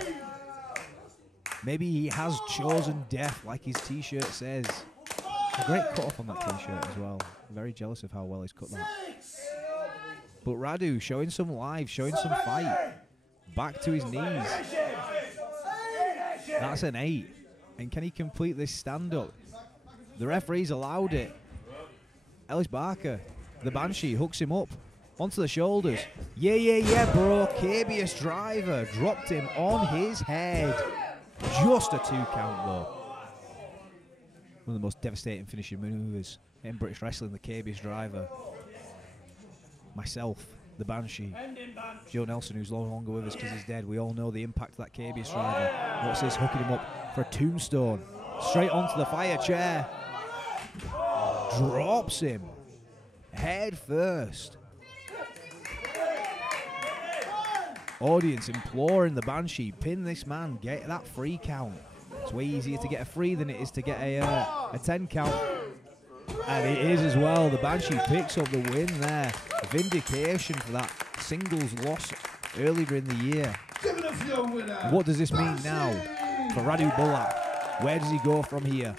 Maybe he has chosen death like his t-shirt says. A great cut-off on that t-shirt as well. Very jealous of how well he's cut that. But Radu showing some life, showing some fight. Back to his knees. That's an 8. And can he complete this stand-up? The referees allowed it. Ellis Barker, the Banshee, hooks him up. Onto the shoulders. Yeah, bro. KBS driver. Dropped him on his head. Just a 2 count, though. One of the most devastating finishing maneuvers in British wrestling, the KBS driver. Myself, the Banshee, Joe Nelson, who's no longer with us because he's dead. We all know the impact of that KBS driver. What's this? Hooking him up for a tombstone. Straight onto the fire chair. Drops him. Head first. Audience imploring the Banshee, pin this man, get that free count. It's way easier to get a free than it is to get a 10 count. And it is as well. The Banshee picks up the win there. Vindication for that singles loss earlier in the year. Give it up for your winner. What does this mean now for Radu Bulat? Where does he go from here?